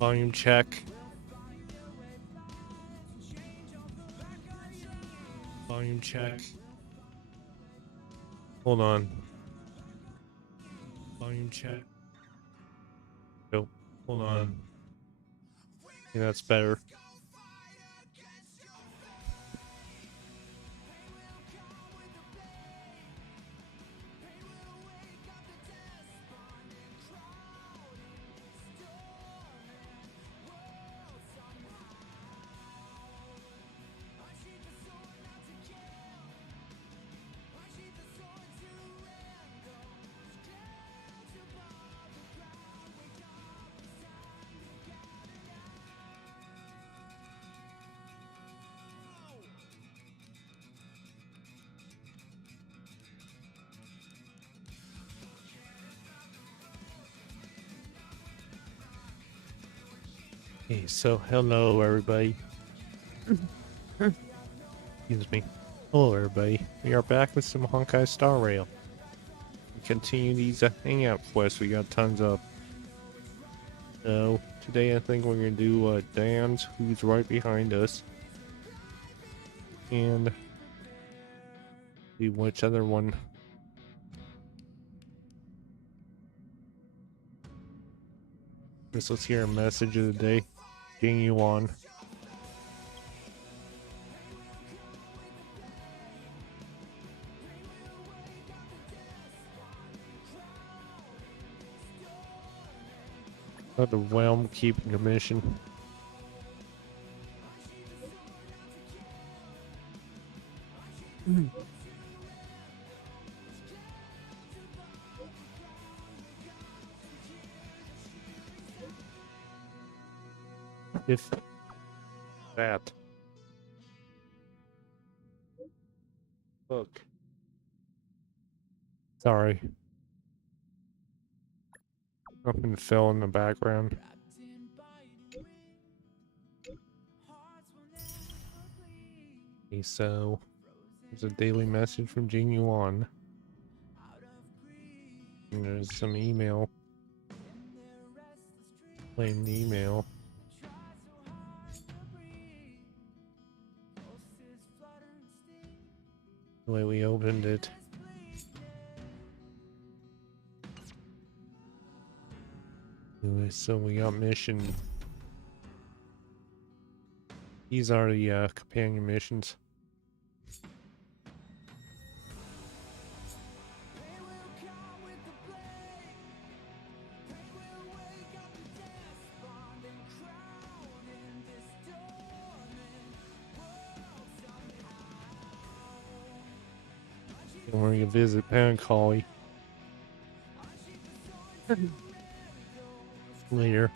Volume check. Volume check. Hold on. Volume check. Oh, hold on. Yeah, that's better. Okay, so hello everybody. Excuse me. Hello everybody. We are back with some Honkai Star Rail. We continue these hangout quests we got tons of. So today I think we're gonna do Dan's, who's right behind us. And see which other one. Let's hear a message of the day. Getting you on. Let the realm keeping the mission. If that. Look. Sorry. Something fell in the background. Okay, so there's a daily message from Jing Yuan. And there's some email. Plain email. The way we opened it. Anyway, so we got mission. These are the companion missions. And we're gonna visit Pancoli later.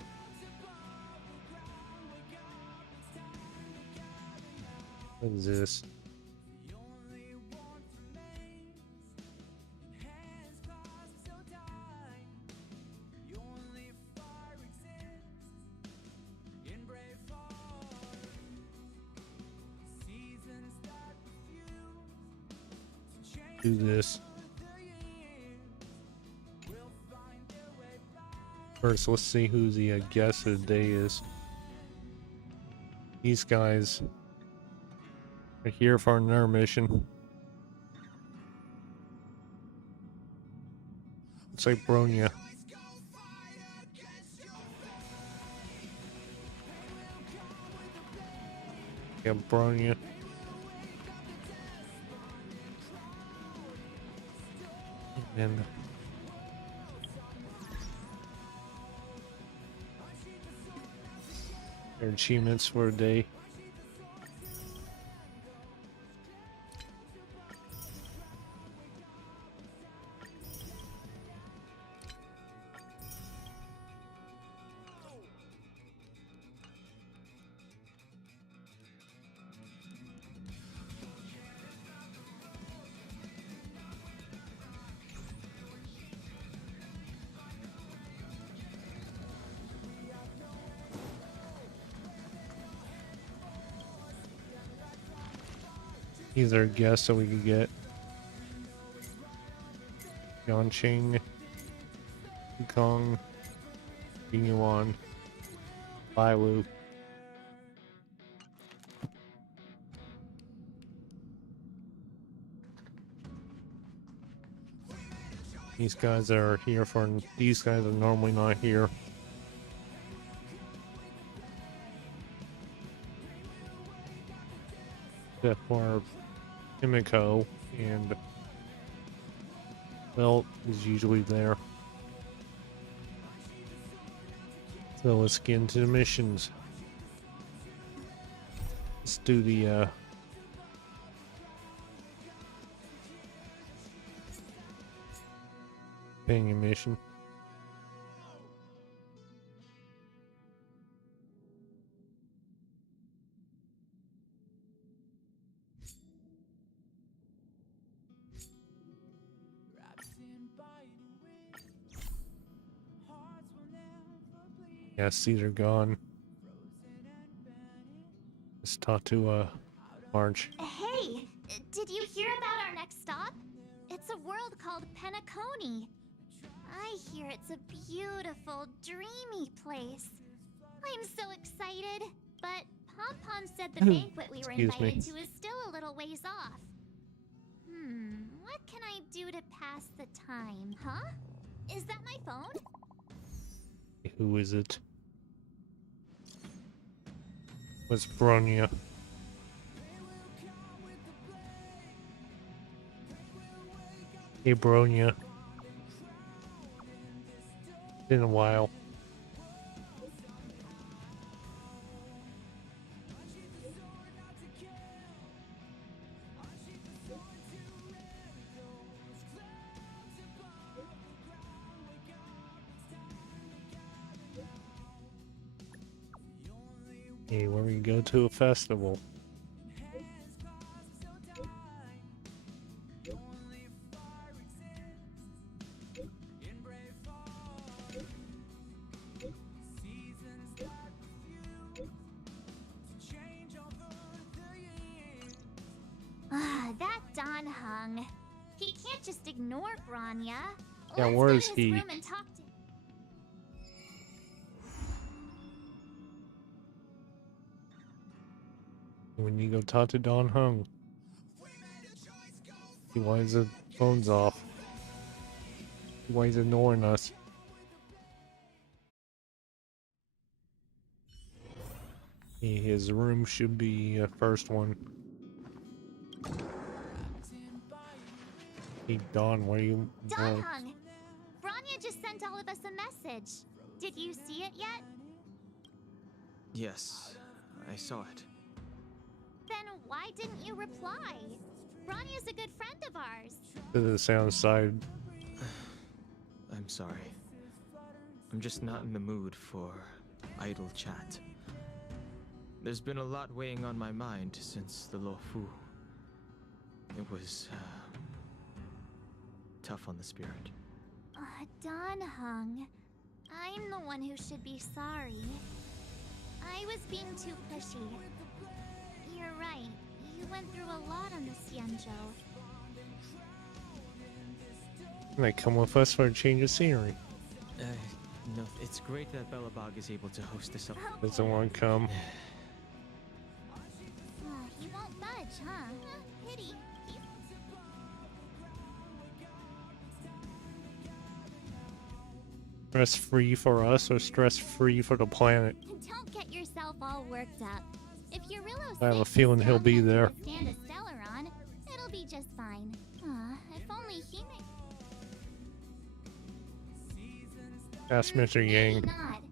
What is this? Do this. First, let's see who the guest of the day is. These guys are here for another mission. It's like Bronya. Yeah, Bronya. And their achievements for a day. These are guests that we could get. Yanqing, Kong, Yuan. Bye, Lou. These guys are here for. These guys are normally not here. Except for Himiko, and Belt is usually there. So let's get into the missions. Let's do the companion mission. Yeah, see, they're gone. Let's talk to Marge. Hey, did you hear about our next stop? It's a world called Penacony. I hear it's a beautiful, dreamy place. I'm so excited, but Pom-Pom said the banquet we were invited to is still a little ways off. What can I do to pass the time, huh? Is that my phone? Who is it? What's Bronya? Hey, Bronya. Been a while. Hey, where we go to a festival. That Don Hung. He can't just ignore Bronya. Yeah, Let's where go is to his he? room and talk to When you go talk to Don Hung. Why is the phone's off? Why is ignoring us? His room should be the first one. Hey Don, what are you Don doing? Hung. Bronya just sent all of us a message. Did you see it yet? Yes, I saw it. Then why didn't you reply? Bronya's a good friend of ours. To the sound side. I'm sorry. I'm just not in the mood for idle chat. There's been a lot weighing on my mind since the Lo Fu. It was tough on the spirit. Don Hung. I'm the one who should be sorry. I was being too pushy. You're right. You went through a lot on the Xianzhou. They come with us for a change of scenery. No, it's great that Belobog is able to host us up. Doesn't want to come. He won't budge, huh? Pity. Stress free for us or stress free for the planet? Don't get yourself all worked up. If your Rillo I have a feeling he'll be there. Stand a Stellaron, it'll be just fine. If only he may. Ask Mr. Maybe Yang. not.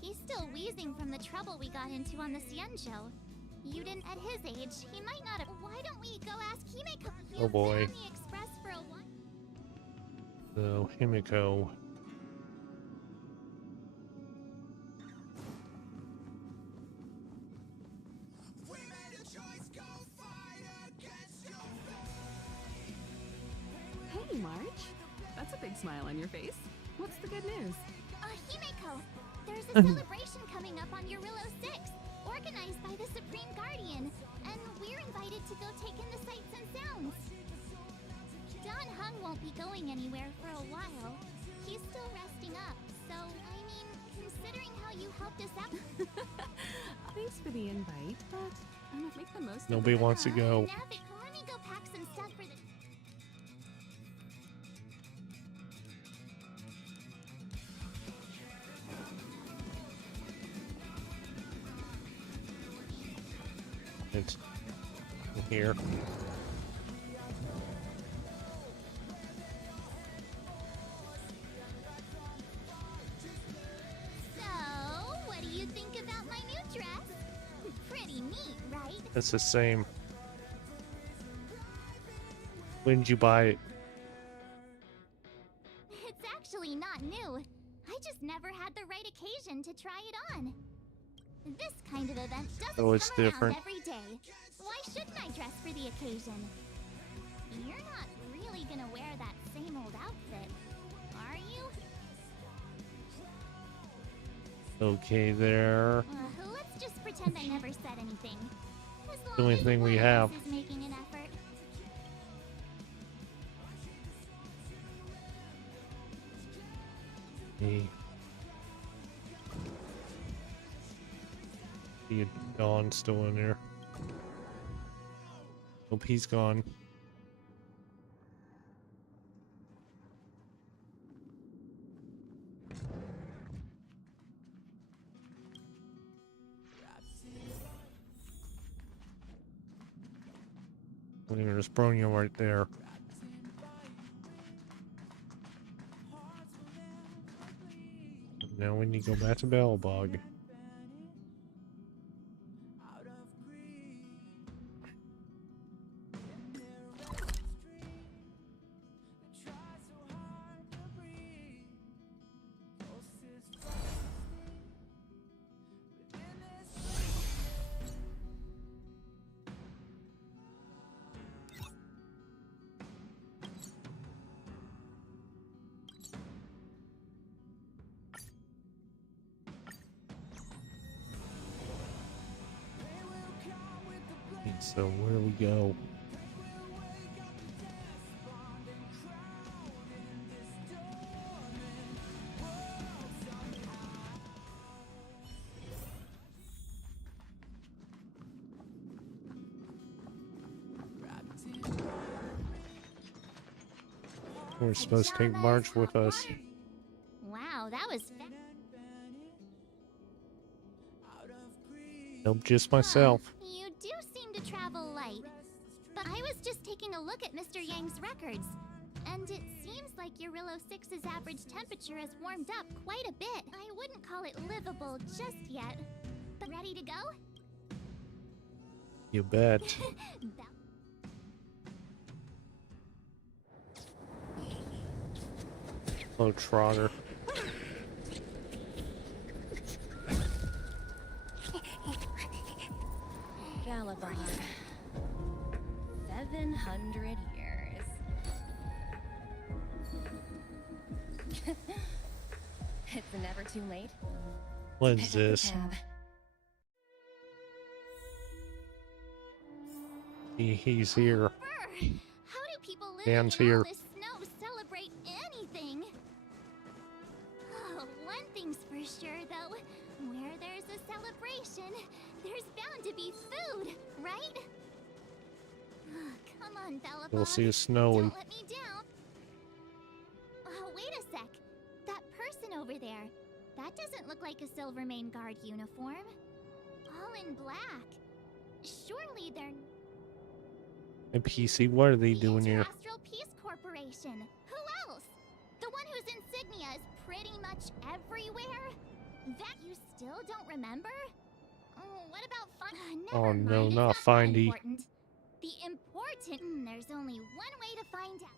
He's still wheezing from the trouble we got into on the Xianzhou. You didn't at his age. He might not have. Why don't we go ask Himeko? Oh boy. You've been on the Express for a while. So, Himiko. Hey, Marge. That's a big smile on your face. What's the good news? Himeko, there's a celebration coming up on Eurillo 6, organized by the Supreme Guardian, and we're invited to go take in the sights and sounds. Don Hung won't be going anywhere for a while. He's still resting up, so, I mean, considering how you helped us out. Thanks for the invite, but I'm gonna make the most of Nobody it. wants to go. Navik, let me go pack some stuff for the... It's here. So, what do you think about my new dress? Pretty neat, right? It's the same. When did you buy it? It's actually not new. I just never had the right occasion to try it on. This kind of event doesn't Oh, it's come different. around every day. Why shouldn't I dress for the occasion? You're not really gonna wear that same old outfit, are you? Okay, there. Let's just pretend I never said anything. As long The only as thing we one of have. us is making an effort. Hey. See Dawn still in there. Hope he's gone. There's Bronio right there. Now we need to go back to Bellbog. So where do we go? We're supposed to take March with us. Wow, that was Nope, just myself. You do seem to travel light. But I was just taking a look at Mr. Yang's records. And it seems like Eurillo 6's average temperature has warmed up quite a bit. I wouldn't call it livable just yet. But ready to go? You bet. That- Oh, Trotter. Galabon. 700 years. It's never too late. What Pick is up the this? tab. He's here. Brr. How do people living Dan's in here. all this snow celebrate anything? Oh, one thing's for sure, though. Where there's a celebration, there's bound to be food, right? Come on, Bella. We'll see a snowy. Don't let me down. Oh, wait a sec. That person over there. That doesn't look like a Silvermane Guard uniform. All in black. Surely they're And PC, what are they doing here? Astral Peace Corporation. Who else? The one whose insignia is pretty much everywhere? That you still don't remember? Oh, what about fun? Oh, Never no, mind, it's not that Findy. Important. The important. There's only one way to find out.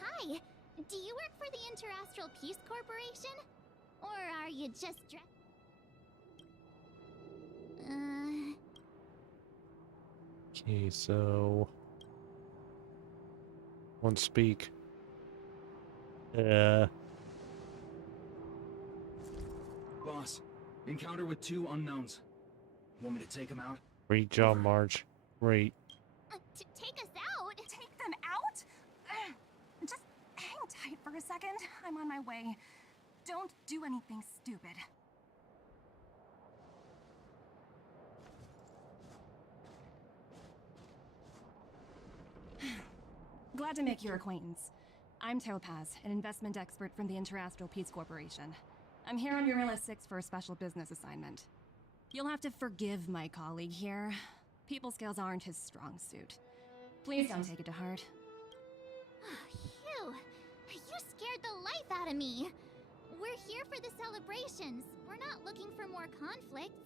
Hi. Do you work for the Interastral Peace Corporation? Or are you just Okay, so... One speak. Boss, encounter with two unknowns. Want me to take them out? Great job, Marge. Great. to take us out? Take them out? Just hang tight for a second? I'm on my way. Don't do anything stupid. Glad to make your acquaintance. I'm Topaz, an investment expert from the Interastral Peace Corporation. I'm here on Eurilla 6 for a special business assignment. You'll have to forgive my colleague here. People skills aren't his strong suit. Please don't take it to heart. Phew! You scared the life out of me! We're here for the celebrations. We're not looking for more conflicts.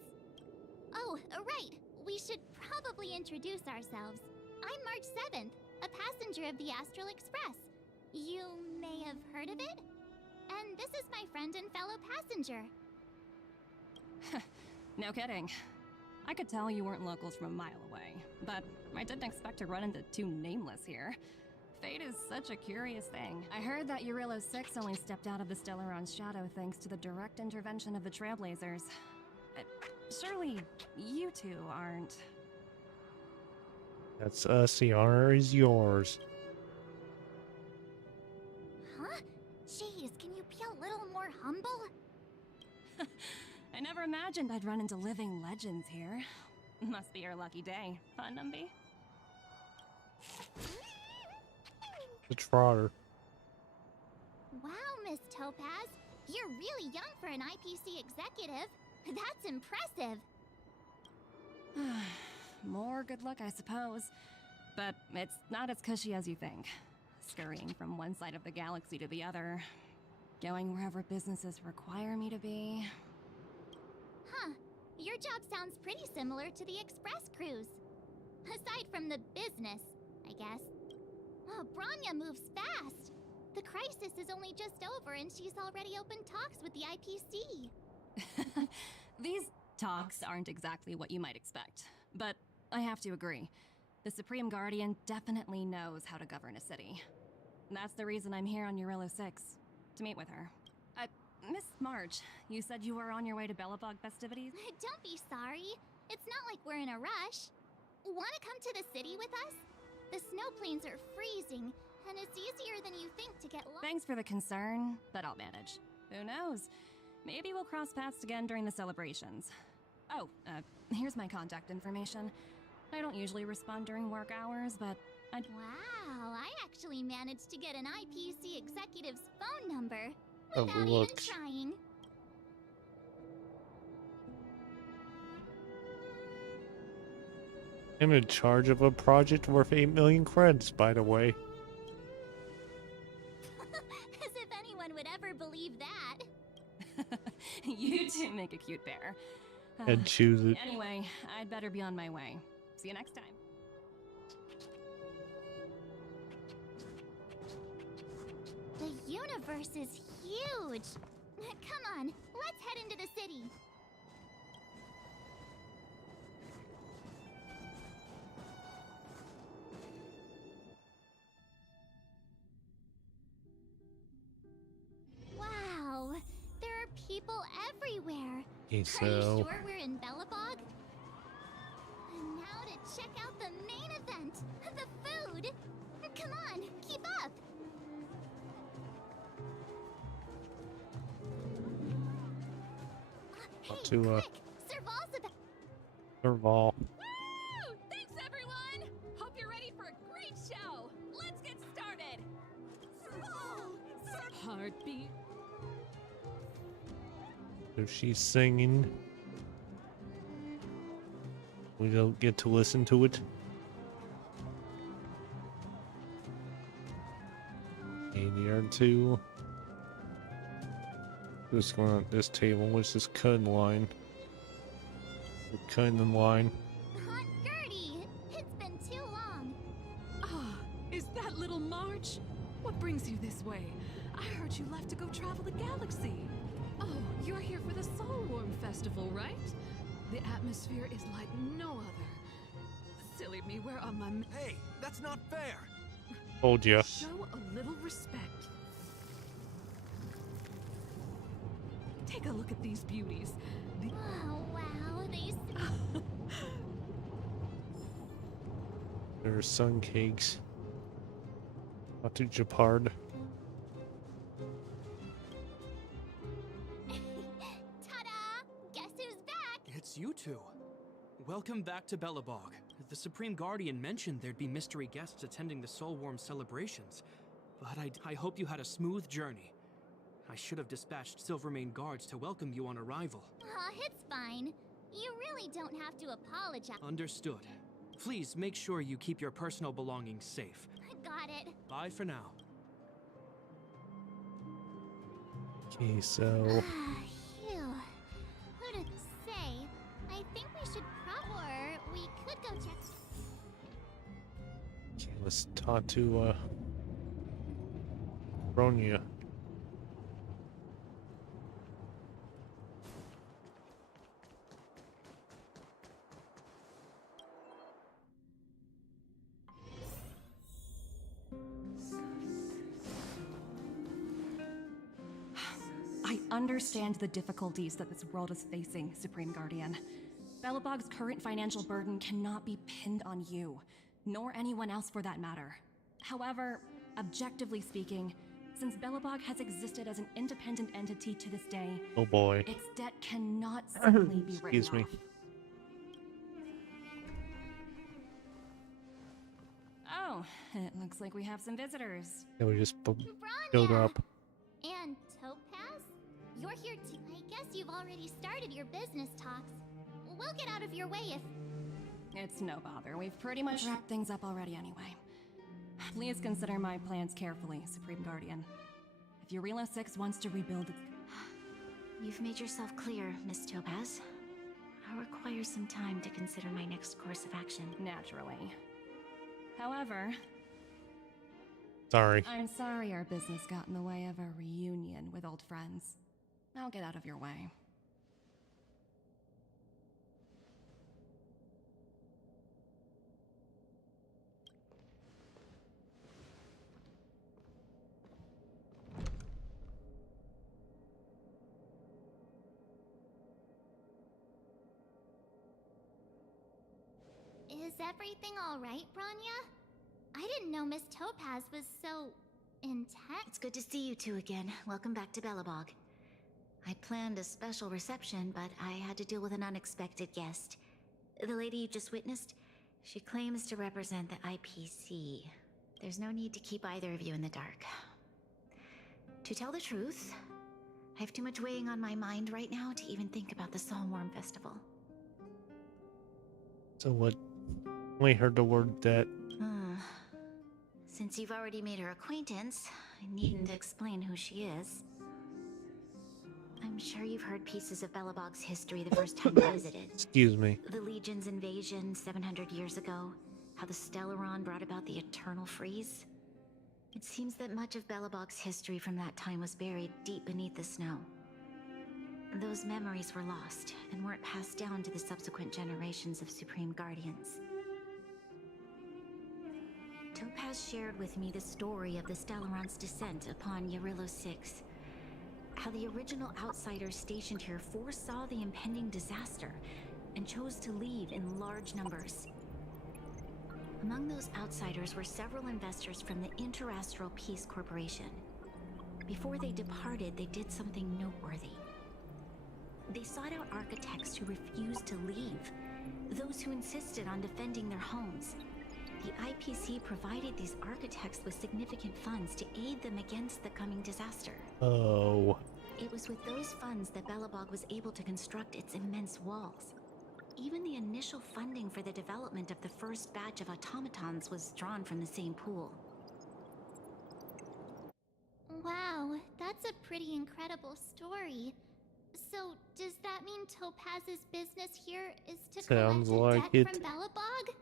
Oh, right. We should probably introduce ourselves. I'm March 7th, a passenger of the Astral Express. You may have heard of it? And this is my friend and fellow passenger. No kidding. I could tell you weren't locals from a mile away, but I didn't expect to run into two nameless here. Fate is such a curious thing. I heard that Eurilla 6 only stepped out of the Stellaron's shadow thanks to the direct intervention of the Trailblazers. Surely you two aren't... That's us. The honor is yours. Huh? Jeez, can you be a little more humble? I never imagined I'd run into living legends here. Must be your lucky day, huh, Numby? The Trotter. Wow, Miss Topaz. You're really young for an IPC executive. That's impressive. More good luck, I suppose. But it's not as cushy as you think. Scurrying from one side of the galaxy to the other. Going wherever businesses require me to be. Huh. Your job sounds pretty similar to the Express cruise. Aside from the business, I guess. Oh, Branya moves fast. The crisis is only just over and she's already opened talks with the IPC. These talks aren't exactly what you might expect. But I have to agree. The Supreme Guardian definitely knows how to govern a city. That's the reason I'm here on Eurilla 6, to meet with her. Miss March, you said you were on your way to Belobog festivities? Don't be sorry. It's not like we're in a rush. Want to come to the city with us? The snow plains are freezing, and it's easier than you think to get lost. Thanks for the concern, but I'll manage. Who knows? Maybe we'll cross paths again during the celebrations. Oh, here's my contact information. I don't usually respond during work hours, but I'd... Wow, I actually managed to get an IPC executive's phone number Oh, without look. even trying. I'm in charge of a project worth 8 million credits, by the way. As if anyone would ever believe that. You two make a cute pair. And choose it. Anyway, I'd better be on my way. See you next time. The universe is huge. Come on, let's head into the city. Wow, there are people everywhere. Okay, Are you so sure we're in Belobog? And now to check out the main event, the food. Come on, keep up. Hey, to, quick! Serval's about... Serval. Woo! Thanks, everyone! Hope you're ready for a great show. Let's get started. Heartbeat. So she's singing. We don't get to listen to it. And the other two. What's going on at this table? What's this cutting line? We're cutting the line. Aunt Gertie, it's been too long. Ah, is that little March? What brings you this way? I heard you left to go travel the galaxy. Oh, you're here for the Soulworm Festival, right? The atmosphere is like no other. Silly me, where are my... Hey, that's not fair! Told ya. Show a little respect. Take a look at these beauties. Oh, wow, they... There are sun cakes. Not to Japard. too. Welcome back to Belobog. The Supreme Guardian mentioned there'd be mystery guests attending the Soulworm celebrations, but I hope you had a smooth journey. I should have dispatched Silvermane guards to welcome you on arrival. Aw, it's fine. You really don't have to apologize. Understood. Please make sure you keep your personal belongings safe. Got it. Bye for now. Okay, so Phew. Who to say? I think we should or we could go check. okay, let's talk to Bronya. I understand the difficulties that this world is facing, Supreme Guardian. Belobog's current financial burden cannot be pinned on you, nor anyone else for that matter. However, objectively speaking, since Belobog has existed as an independent entity to this day, Oh boy. its debt cannot simply be written Excuse me. off. Oh, it looks like we have some visitors. Yeah, we just build Bronya! up. And Topaz? You're here too. I guess you've already started your business talks. We'll get out of your way if... It's no bother. We've pretty much wrapped things up already anyway. Please consider my plans carefully, Supreme Guardian. If Eurilo 6 wants to rebuild its... You've made yourself clear, Miss Topaz. I'll require some time to consider my next course of action. Naturally. However, Sorry. I'm sorry our business got in the way of a reunion with old friends. I'll get out of your way. Is everything alright, Bronya? I didn't know Miss Topaz was so... intense. It's good to see you two again. Welcome back to Belobog. I planned a special reception, but I had to deal with an unexpected guest. The lady you just witnessed, she claims to represent the IPC. There's no need to keep either of you in the dark. To tell the truth, I have too much weighing on my mind right now to even think about the Soulworm Festival. So what? We heard the word debt. Since you've already made her acquaintance, I needn't explain who she is. I'm sure you've heard pieces of Belobog's history the first time you visited. Excuse me. The Legion's invasion 700 years ago, how the Stellaron brought about the Eternal Freeze. It seems that much of Belobog's history from that time was buried deep beneath the snow. Those memories were lost and weren't passed down to the subsequent generations of Supreme Guardians. Topaz shared with me the story of the Stellaron's descent upon Eurilo 6. How the original outsiders stationed here foresaw the impending disaster and chose to leave in large numbers. Among those outsiders were several investors from the Interastral Peace Corporation. Before they departed, they did something noteworthy. They sought out architects who refused to leave, those who insisted on defending their homes. The IPC provided these architects with significant funds to aid them against the coming disaster. Oh. It was with those funds that Belobog was able to construct its immense walls. Even the initial funding for the development of the first batch of automatons was drawn from the same pool. Wow, that's a pretty incredible story. So, does that mean Topaz's business here is to Sounds collect a like debt it. from Belobog?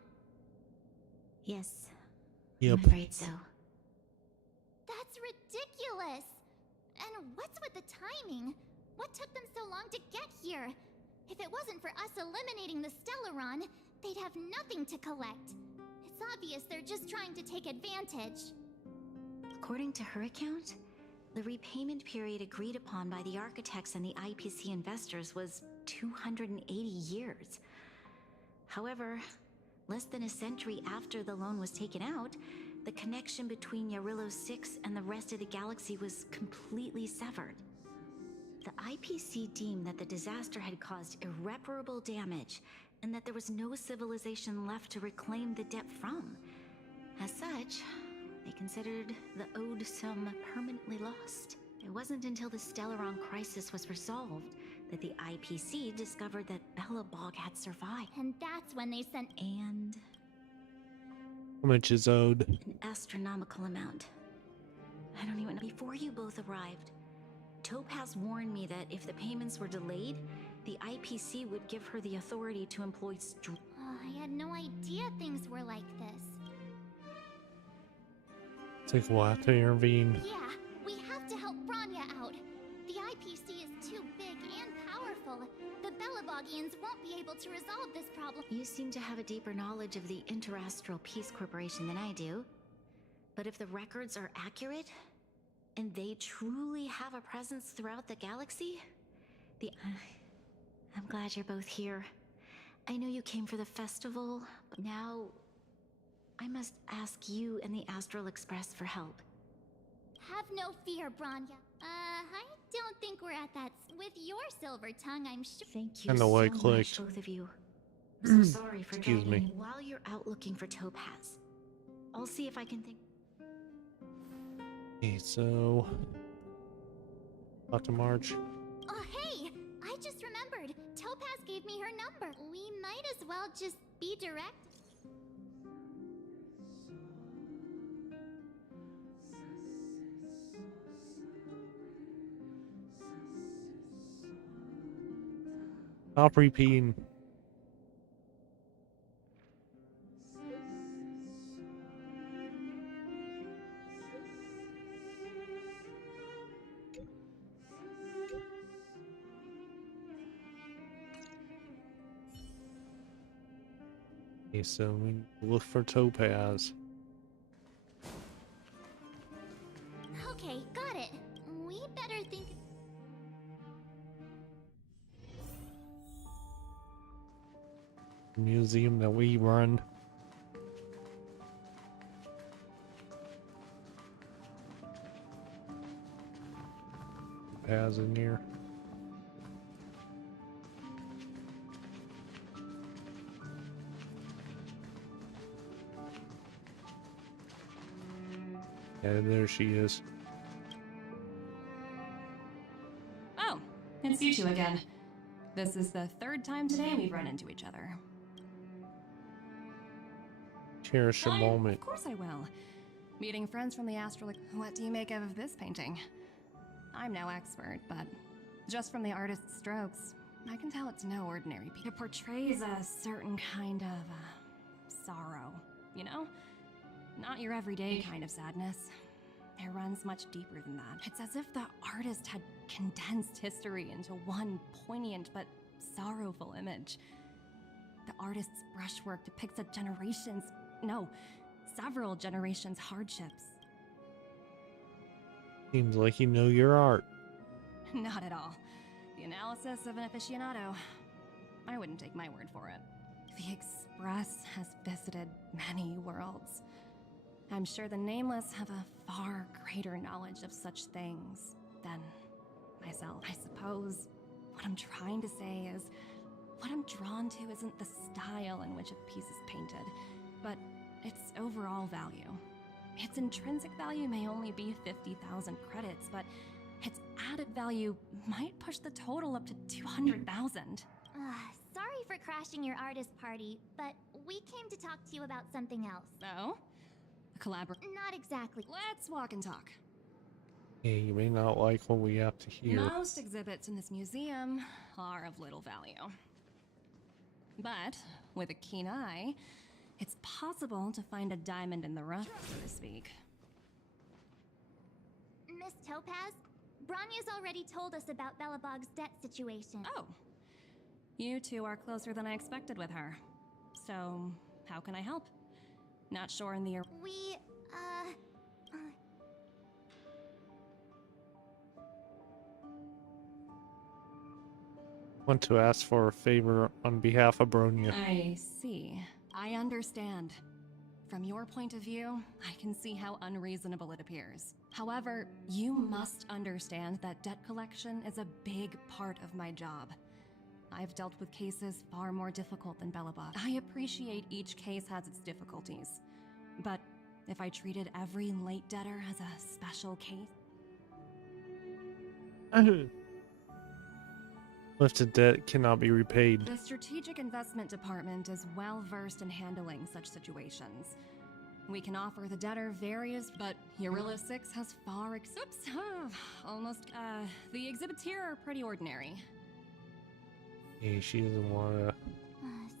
Yes. Yep. I'm afraid so. That's ridiculous! And what's with the timing? What took them so long to get here? If it wasn't for us eliminating the Stellaron, they'd have nothing to collect. It's obvious they're just trying to take advantage. According to her account, the repayment period agreed upon by the architects and the IPC investors was 280 years. However, less than a century after the loan was taken out, the connection between Eurilo 6 and the rest of the galaxy was completely severed. The IPC deemed that the disaster had caused irreparable damage and that there was no civilization left to reclaim the debt from. As such, they considered the owed sum permanently lost. It wasn't until the Stellaron crisis was resolved that the IPC discovered that Belobog had survived. And that's when they sent. And How much is owed? an astronomical amount. I don't even know. Before you both arrived, Topaz warned me that if the payments were delayed, the IPC would give her the authority to employ Oh, I had no idea things were like this. Take a while to intervene. Yeah, we have to help Bronya out. The IPC is too big and powerful. The Belabogians won't be able to resolve this problem. You seem to have a deeper knowledge of the Interastral Peace Corporation than I do. But if the records are accurate, and they truly have a presence throughout the galaxy, I'm glad you're both here. I know you came for the festival, but now I must ask you and the Astral Express for help. Have no fear, Bronya. I don't think we're at that. With your silver tongue, I'm sure. Thank you And the so light much, clicked. both of you. I'm so sorry for Excuse dragging me. you while you're out looking for Topaz. I'll see if I can think. Okay, so about to march. Oh, hey! I just remembered. Topaz gave me her number. We might as well just be direct. Stop repeating. Okay, so we look for Topaz. Okay, got it. We better think. Museum that we run. Topaz in here. Yeah, there she is. Oh, it's you two again. This is the third time today we've run into each other. Cherish a Fine, moment. Of course I will. Meeting friends from the astral. What do you make of this painting? I'm no expert, but just from the artist's strokes, I can tell it's no ordinary piece. It portrays a certain kind of sorrow, you know? Not your everyday kind of sadness. It runs much deeper than that. It's as if the artist had condensed history into one poignant but sorrowful image. The artist's brushwork depicts several generations' hardships. Seems like you know your art. Not at all. The analysis of an aficionado. I wouldn't take my word for it. The Express has visited many worlds. I'm sure the Nameless have a far greater knowledge of such things than myself. I suppose what I'm trying to say is, what I'm drawn to isn't the style in which a piece is painted, but its overall value. Its intrinsic value may only be 50,000 credits, but its added value might push the total up to 200,000. Sorry for crashing your artist party, but we came to talk to you about something else. Oh? A collaboration? Not exactly. Let's walk and talk. Hey, you may not like what we have to hear. Most exhibits in this museum are of little value. But with a keen eye, it's possible to find a diamond in the rough, so to speak. Miss Topaz, Bronya's already told us about Belobog's debt situation. Oh. You two are closer than I expected with her. So, how can I help? Not sure in the... We, Want to ask for a favor on behalf of Bronya. I see. I understand. From your point of view, I can see how unreasonable it appears. However, you must understand that debt collection is a big part of my job. I've dealt with cases far more difficult than Belobog. I appreciate each case has its difficulties, but if I treated every late debtor as a special case... Lifted debt cannot be repaid. The Strategic Investment Department is well versed in handling such situations. We can offer the debtor various, but Eurilla 6 has far the exhibits here are pretty ordinary. Hey, she doesn't wanna...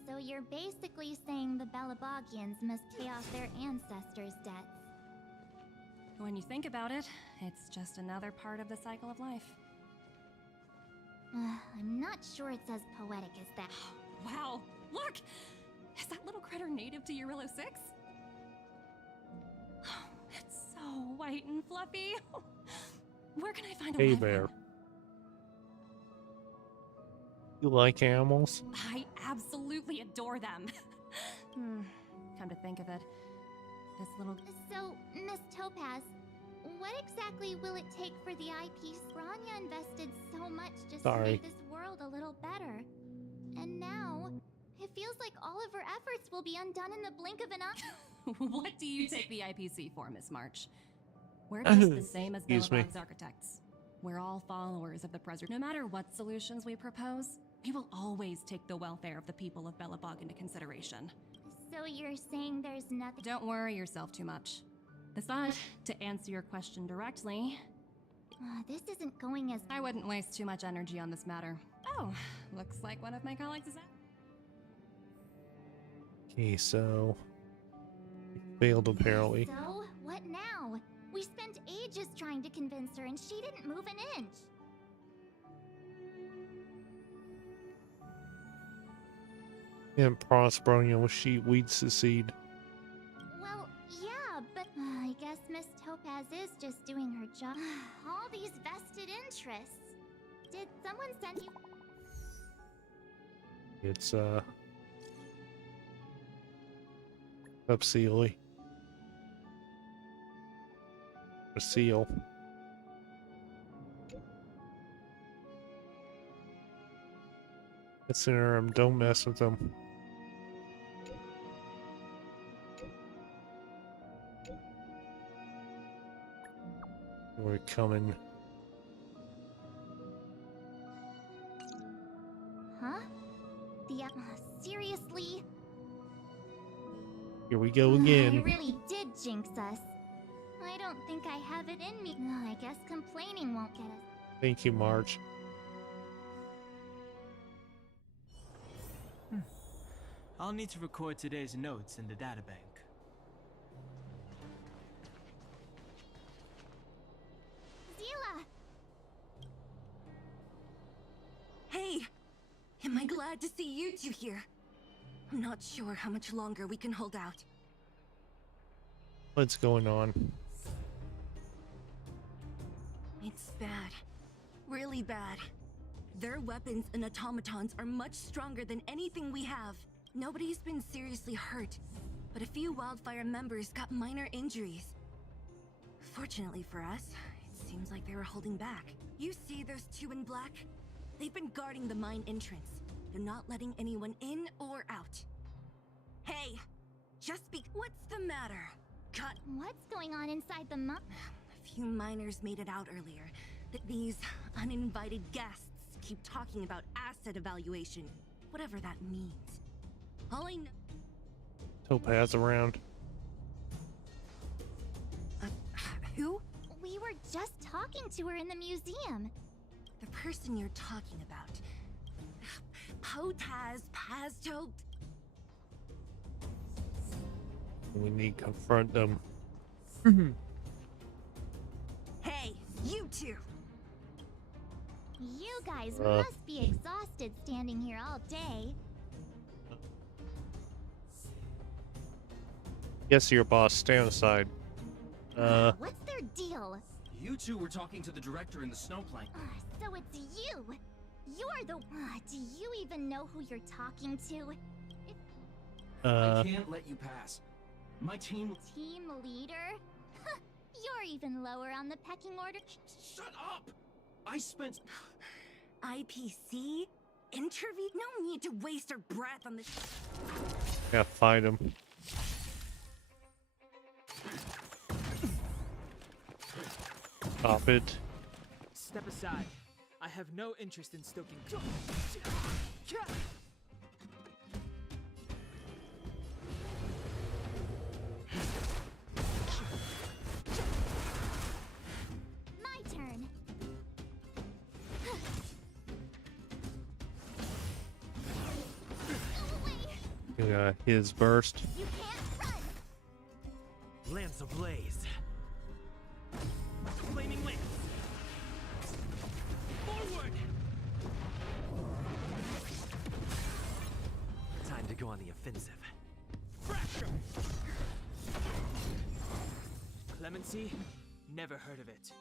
So you're basically saying the Belabogians must pay off their ancestors' debts. When you think about it, it's just another part of the cycle of life. I'm not sure it's as poetic as that. Wow, look! Is that little critter native to Eurilla 6? It's so white and fluffy. Where can I find a Hey live bear. one? You like animals? I absolutely adore them. Come to think of it, this little... So, Miss Topaz, what exactly will it take for the IP? Rania invested so much just to make this world a little better. And now, it feels like all of her efforts will be undone in the blink of an eye. What do you take the IPC for, Miss March? We're just the same as Belobog's architects. We're all followers of the president. No matter what solutions we propose, we will always take the welfare of the people of Belobog into consideration. So you're saying there's nothing... Don't worry yourself too much. Besides, to answer your question directly... this isn't going as... I wouldn't waste too much energy on this matter. Oh, looks like one of my colleagues is out. Okay, so... failed apparently. So, what now? We spent ages trying to convince her and she didn't move an inch. And prospering with sheep, we'd succeed. Well, yeah, but I guess Miss Topaz is just doing her job. All these vested interests. Did someone send you? It's, Upsealy. A seal. It's in her, don't mess with them. We're coming. Huh? Seriously? Here we go again. I really did jinx us. I don't think I have it in me. I guess complaining won't get us. Thank you, Marge. I'll need to record today's notes in the databank. Zila! Hey! Am I glad to see you two here? I'm not sure how much longer we can hold out. What's going on? It's bad. Really bad. Their weapons and automatons are much stronger than anything we have. Nobody's been seriously hurt, but a few Wildfire members got minor injuries. Fortunately for us, it seems like they were holding back. You see those two in black? They've been guarding the mine entrance. They're not letting anyone in or out. Hey! What's the matter? What's going on inside the A few miners made it out earlier that these uninvited guests keep talking about asset evaluation. Whatever that means. All I know... Topaz around. Who? We were just talking to her in the museum. The person you're talking about. Potaz Pazto... We need to confront them. Hey, you two! You guys must be exhausted standing here all day. Yes, your boss. Stand aside. What's their deal? You two were talking to the director in the snowplank. So it's you. You are the... do you even know who you're talking to? I can't let you pass. My team... Team leader? You're even lower on the pecking order. Shut up! I spent... IPC? Interview? No need to waste our breath on this. Gotta find him. Stop it. Step aside. I have no interest in stoking. My turn. Go away. You got his burst. You can't run. Lance ablaze. Flaming lance. Forward. Time to go on the offensive. Fracture. Clemency? Never heard of it.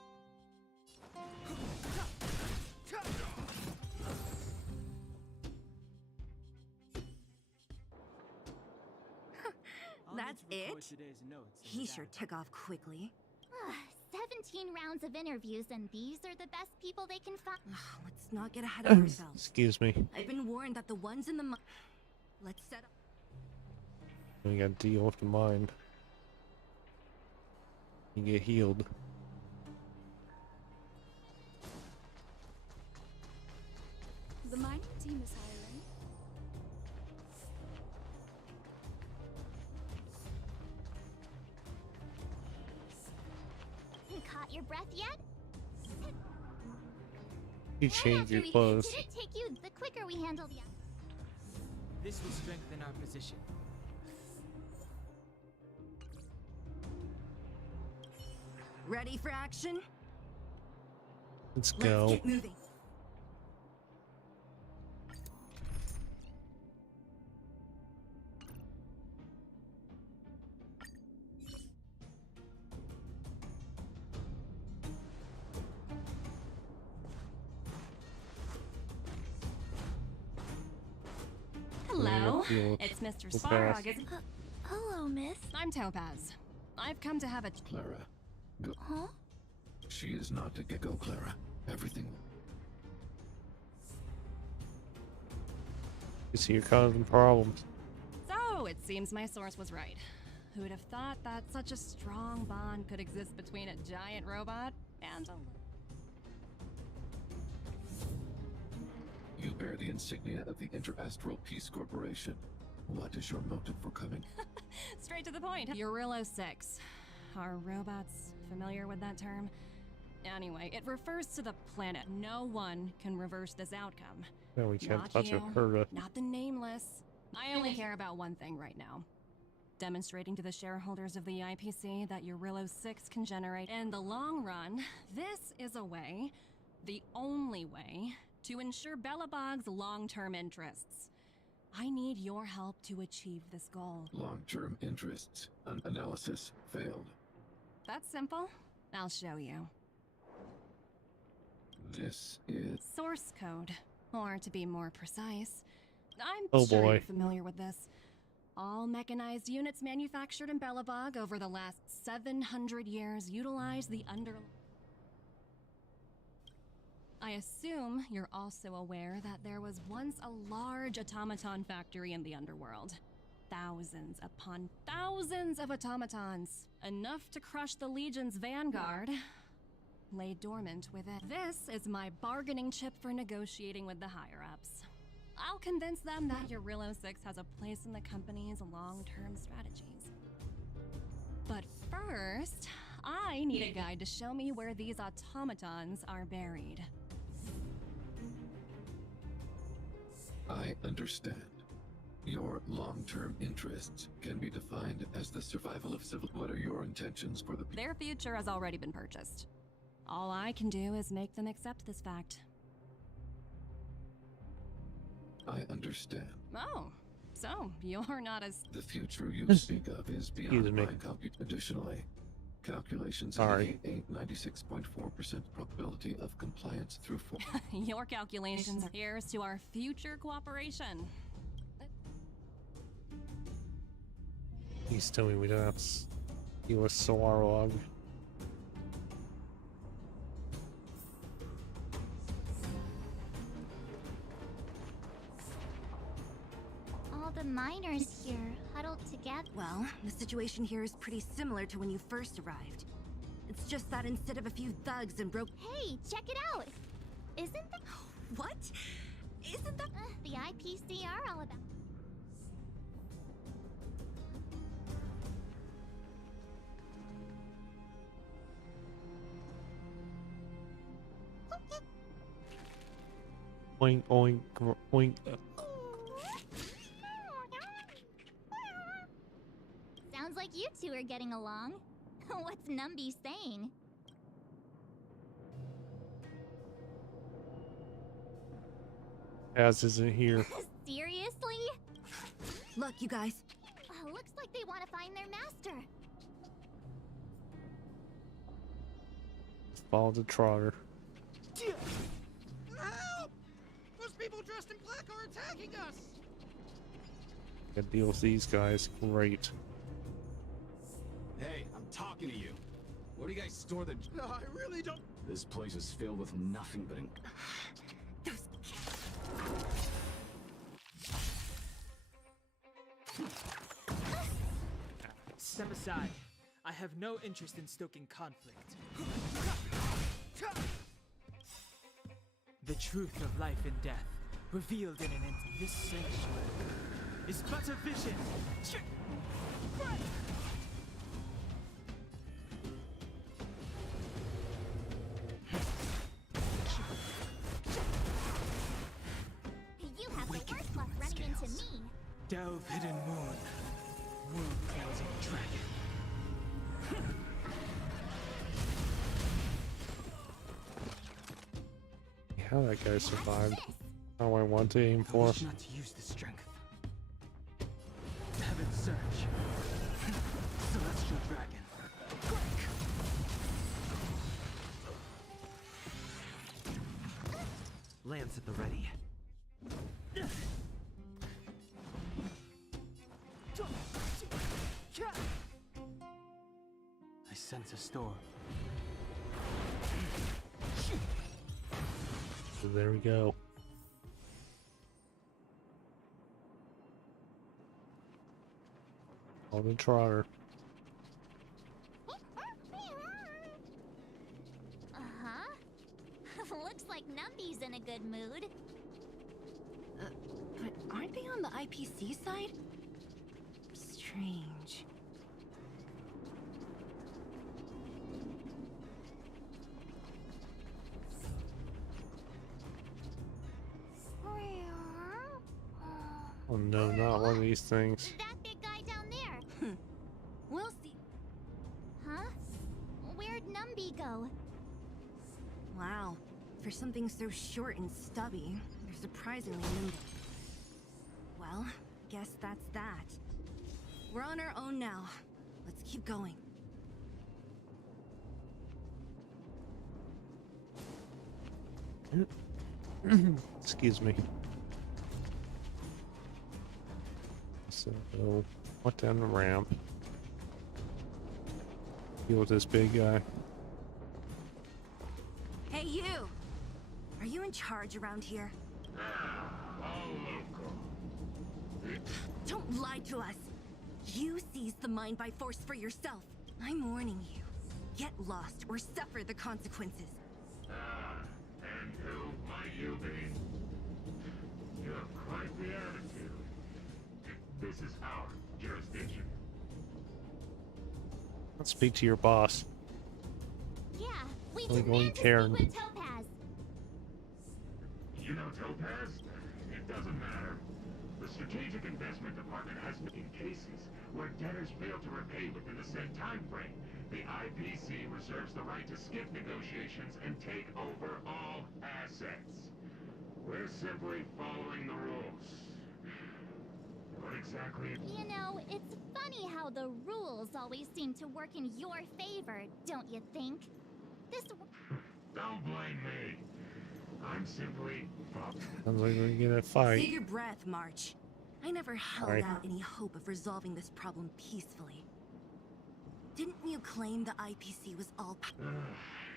That's it? He sure took off quickly. 17 rounds of interviews, and these are the best people they can find. Let's not get ahead of ourselves. Excuse me. I've been warned that the ones in the Let's set up. We gotta deal with the mind. You get healed. The mining team is hiring. Caught your breath yet? You change your clothes. Did it take you the quicker we handled you? This will strengthen our position. Ready for action? Let's Let's go. get moving. Hello, Feel it's Mr. Topaz. Sparrog, isn't Hello, miss. I'm Topaz. I've come to have a... Clara. Go. Huh? She is not a gecko, Clara. Everything. You see, you're causing problems. So, it seems my source was right. Who would have thought that such a strong bond could exist between a giant robot and a... You bear the insignia of the Interastral Peace Corporation. What is your motive for coming? Straight to the point. Eurillo 6. Are robots familiar with that term? Anyway, it refers to the planet. No one can reverse this outcome. No, we can't Not touch you, her. not the Nameless. I only care about one thing right now. Demonstrating to the shareholders of the IPC that Eurillo 6 can generate. In the long run, this is a way, the only way, to ensure Belobog's long-term interests. I need your help to achieve this goal. Long-term interests. An analysis failed. That's simple. I'll show you. This is... Source code. Or to be more precise, I'm Oh sure boy. you're familiar with this. All mechanized units manufactured in Belobog over the last 700 years utilize the I assume you're also aware that there was once a large automaton factory in the underworld. Thousands upon thousands of automatons, enough to crush the Legion's vanguard, lay dormant within. This is my bargaining chip for negotiating with the higher-ups. I'll convince them that Eurillo 6 has a place in the company's long-term strategies. But first, I need a guide to show me where these automatons are buried. I understand. Your long-term interests can be defined as the survival of civil... What are your intentions for the... Their future has already been purchased. All I can do is make them accept this fact. I understand. Oh, so you're not as... The future you speak of is Excuse beyond me. my compute. Additionally, calculations Sorry. indicate a 96.4% probability of compliance through 4... Your calculations. Here's to our future cooperation. Please tell me we don't have to deal with Soarlog. All the miners here huddled together. Well, the situation here is pretty similar to when you first arrived. It's just that instead of a few thugs and broke— Hey, check it out! Isn't the— What? Isn't that— the IPC are all about... Oink, oink, oink. Sounds like you two are getting along. What's Numby saying? Az isn't here. Seriously? Look, you guys. Looks like they want to find their master. Follow the Trotter. Help! Those people dressed in black are attacking us! Gotta deal with these guys. Great. Hey, I'm talking to you. Where do you guys store the... No, I really don't... This place is filled with nothing but... Step aside. I have no interest in stoking conflict. The truth of life and death, revealed in an instant. This sanctuary is but a vision. You have the worst luck running into me. Delve hidden moon. World closing dragon. How that guy survived. How I want to aim I for. wish not to use the strength. Heaven search. Celestial dragon. Lance at the ready. I sense a storm. So there we go. On the Trotter. Uh-huh. Looks like Numby's in a good mood. But aren't they on the IPC side? Strange. Oh no, not one of these things. That big guy down there. We'll see. Huh? Where'd Numby go? Wow. For something so short and stubby, they're surprisingly nimble. Well, guess that's that. We're on our own now. Let's keep going. Excuse me. So, walk down the ramp. Deal with this big guy. Hey, you! Are you in charge around here? Don't lie to us! You seized the mine by force for yourself. I'm warning you. Get lost or suffer the consequences. And who might you be? You have quite the attitude. This is our jurisdiction. Let's speak to your boss. Yeah, we We're demand going to Karen. speak with Topaz. You know Topaz? It doesn't matter. The Strategic Investment Department has in cases where debtors fail to repay within the said time frame. The IPC reserves the right to skip negotiations and take over all assets. We're simply following the rules. What exactly? You know, it's funny how the rules always seem to work in your favor, don't you think? This... Don't blame me. I'm simply... Sounds like we're gonna fight. Save your breath, March. I never held out any hope of resolving this problem peacefully. Didn't you claim the IPC was all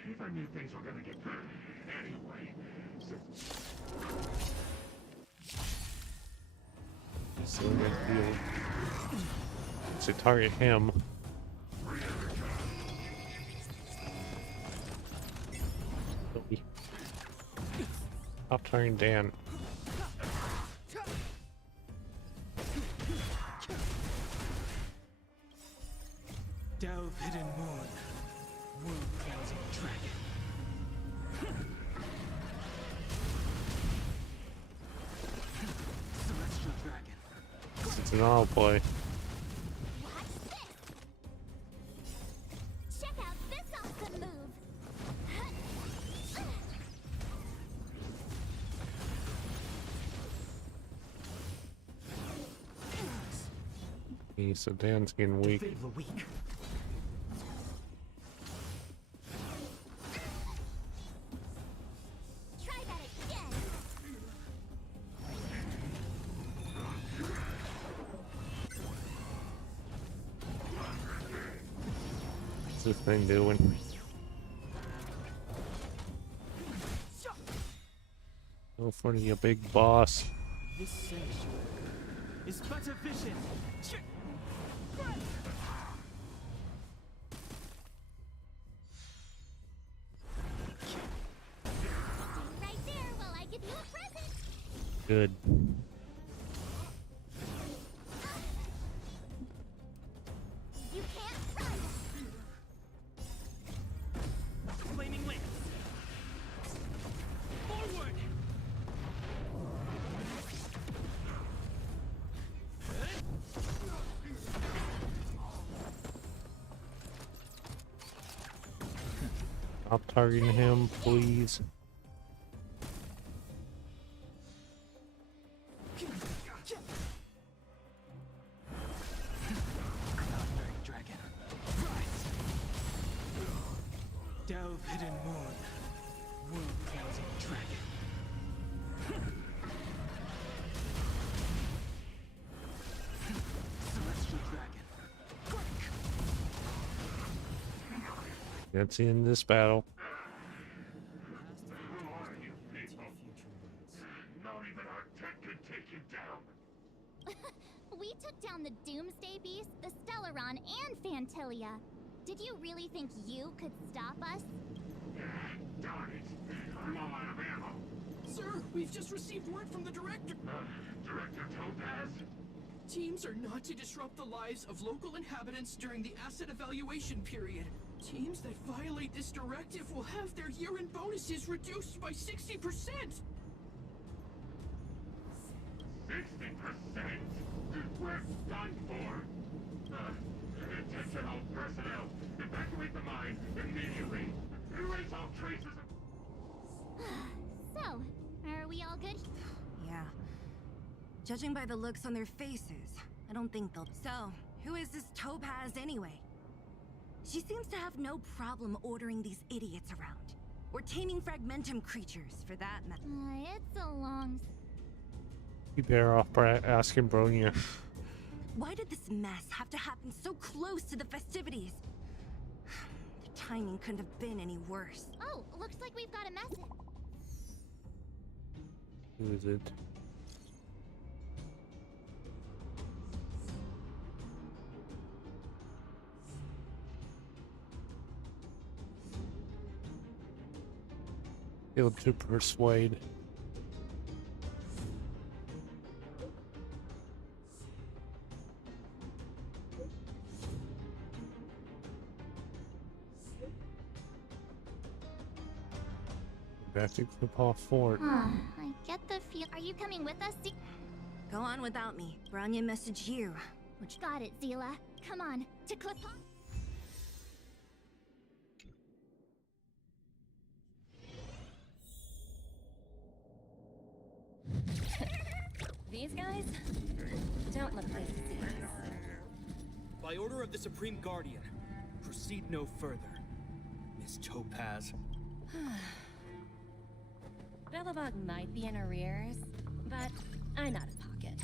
If I knew things were gonna get better. Anyway, So we're gonna deal. So target him. Stop targeting Dan. Delve hidden moon. World closing dragon. Celestial dragon. It's an auto play. Watch this! Check out this awesome move! So Dan's getting weak. Defeat the weak. Try that again! What's this thing doing? Go for the big boss. This sanctuary is but a vision. Stay right there while I give you a present! Good. You can't run! Flaming lance. Forward. Stop targeting him, please. Cloudbearing dragon. Rise. Delve hidden moon. World closing dragon. Celestial dragon. That's the end of this battle. who are you people? Not even our tech could take you down. We took down the Doomsday Beast, the Stellaron, and Fantilia. Did you really think you could stop us? Darn it. I'm all out of ammo. Sir, we've just received word from the director. Director Topaz? Teams are not to disrupt the lives of local inhabitants during the asset evaluation period. Teams that violate this directive will have their year-end bonuses reduced by 60%. 60%? We're done for. Attention all personnel. Evacuate the mine immediately. Erase all traces of... So, are we all good? Yeah. Judging by the looks on their faces, I don't think they'll. So, who is this Topaz anyway? She seems to have no problem ordering these idiots around. Or taming fragmentum creatures, for that matter. It's a long... You better off asking Bronya. Why did this mess have to happen so close to the festivities? The timing couldn't have been any worse. Oh, looks like we've got a message. Who is it? Failed to persuade. Back to Knapah Fort. I get the feel. Are you coming with us? Go on without me. Bronya messaged you. Which Got it, Zila. Come on, to Knapah. These guys don't look like disease. By order of the Supreme Guardian, proceed no further, Miss Topaz. Belobog might be in arrears, but I'm out of pocket.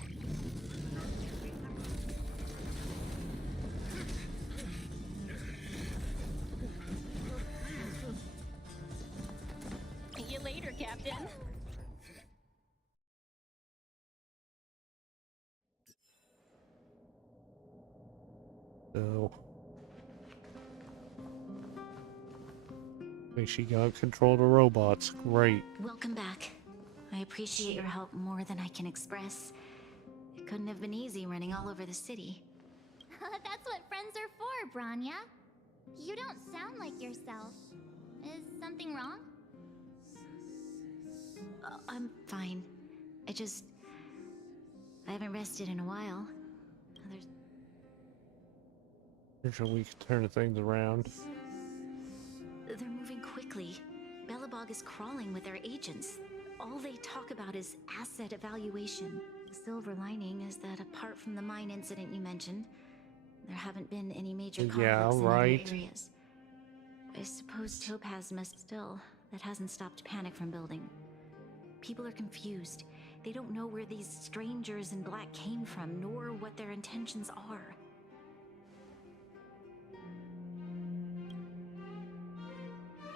you later, Captain. So, I think she got control of the robots. Great. Welcome back. I appreciate your help more than I can express. It couldn't have been easy running all over the city. That's what friends are for, Branya. You don't sound like yourself. Is something wrong? I'm fine. I haven't rested in a while. Sure, we can turn things around. They're moving quickly. Belobog is crawling with their agents. All they talk about is asset evaluation. The silver lining is that apart from the mine incident you mentioned, there haven't been any major conflicts in other areas. I suppose Topaz must still. That hasn't stopped panic from building. People are confused. They don't know where these strangers in black came from, nor what their intentions are.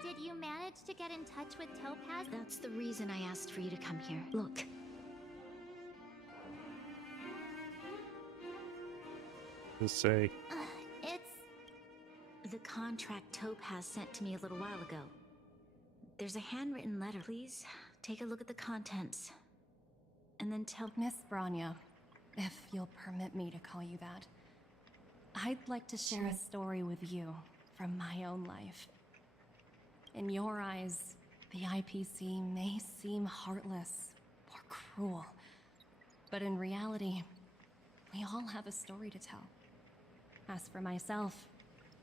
Did you manage to get in touch with Topaz? That's the reason I asked for you to come here. Look. Let's say. It's... The contract Topaz sent to me a little while ago. There's a handwritten letter. Please, take a look at the contents. And then tell... Miss Branya, if you'll permit me to call you that, I'd like to share a story with you from my own life. In your eyes, the IPC may seem heartless or cruel, but in reality, we all have a story to tell. As for myself,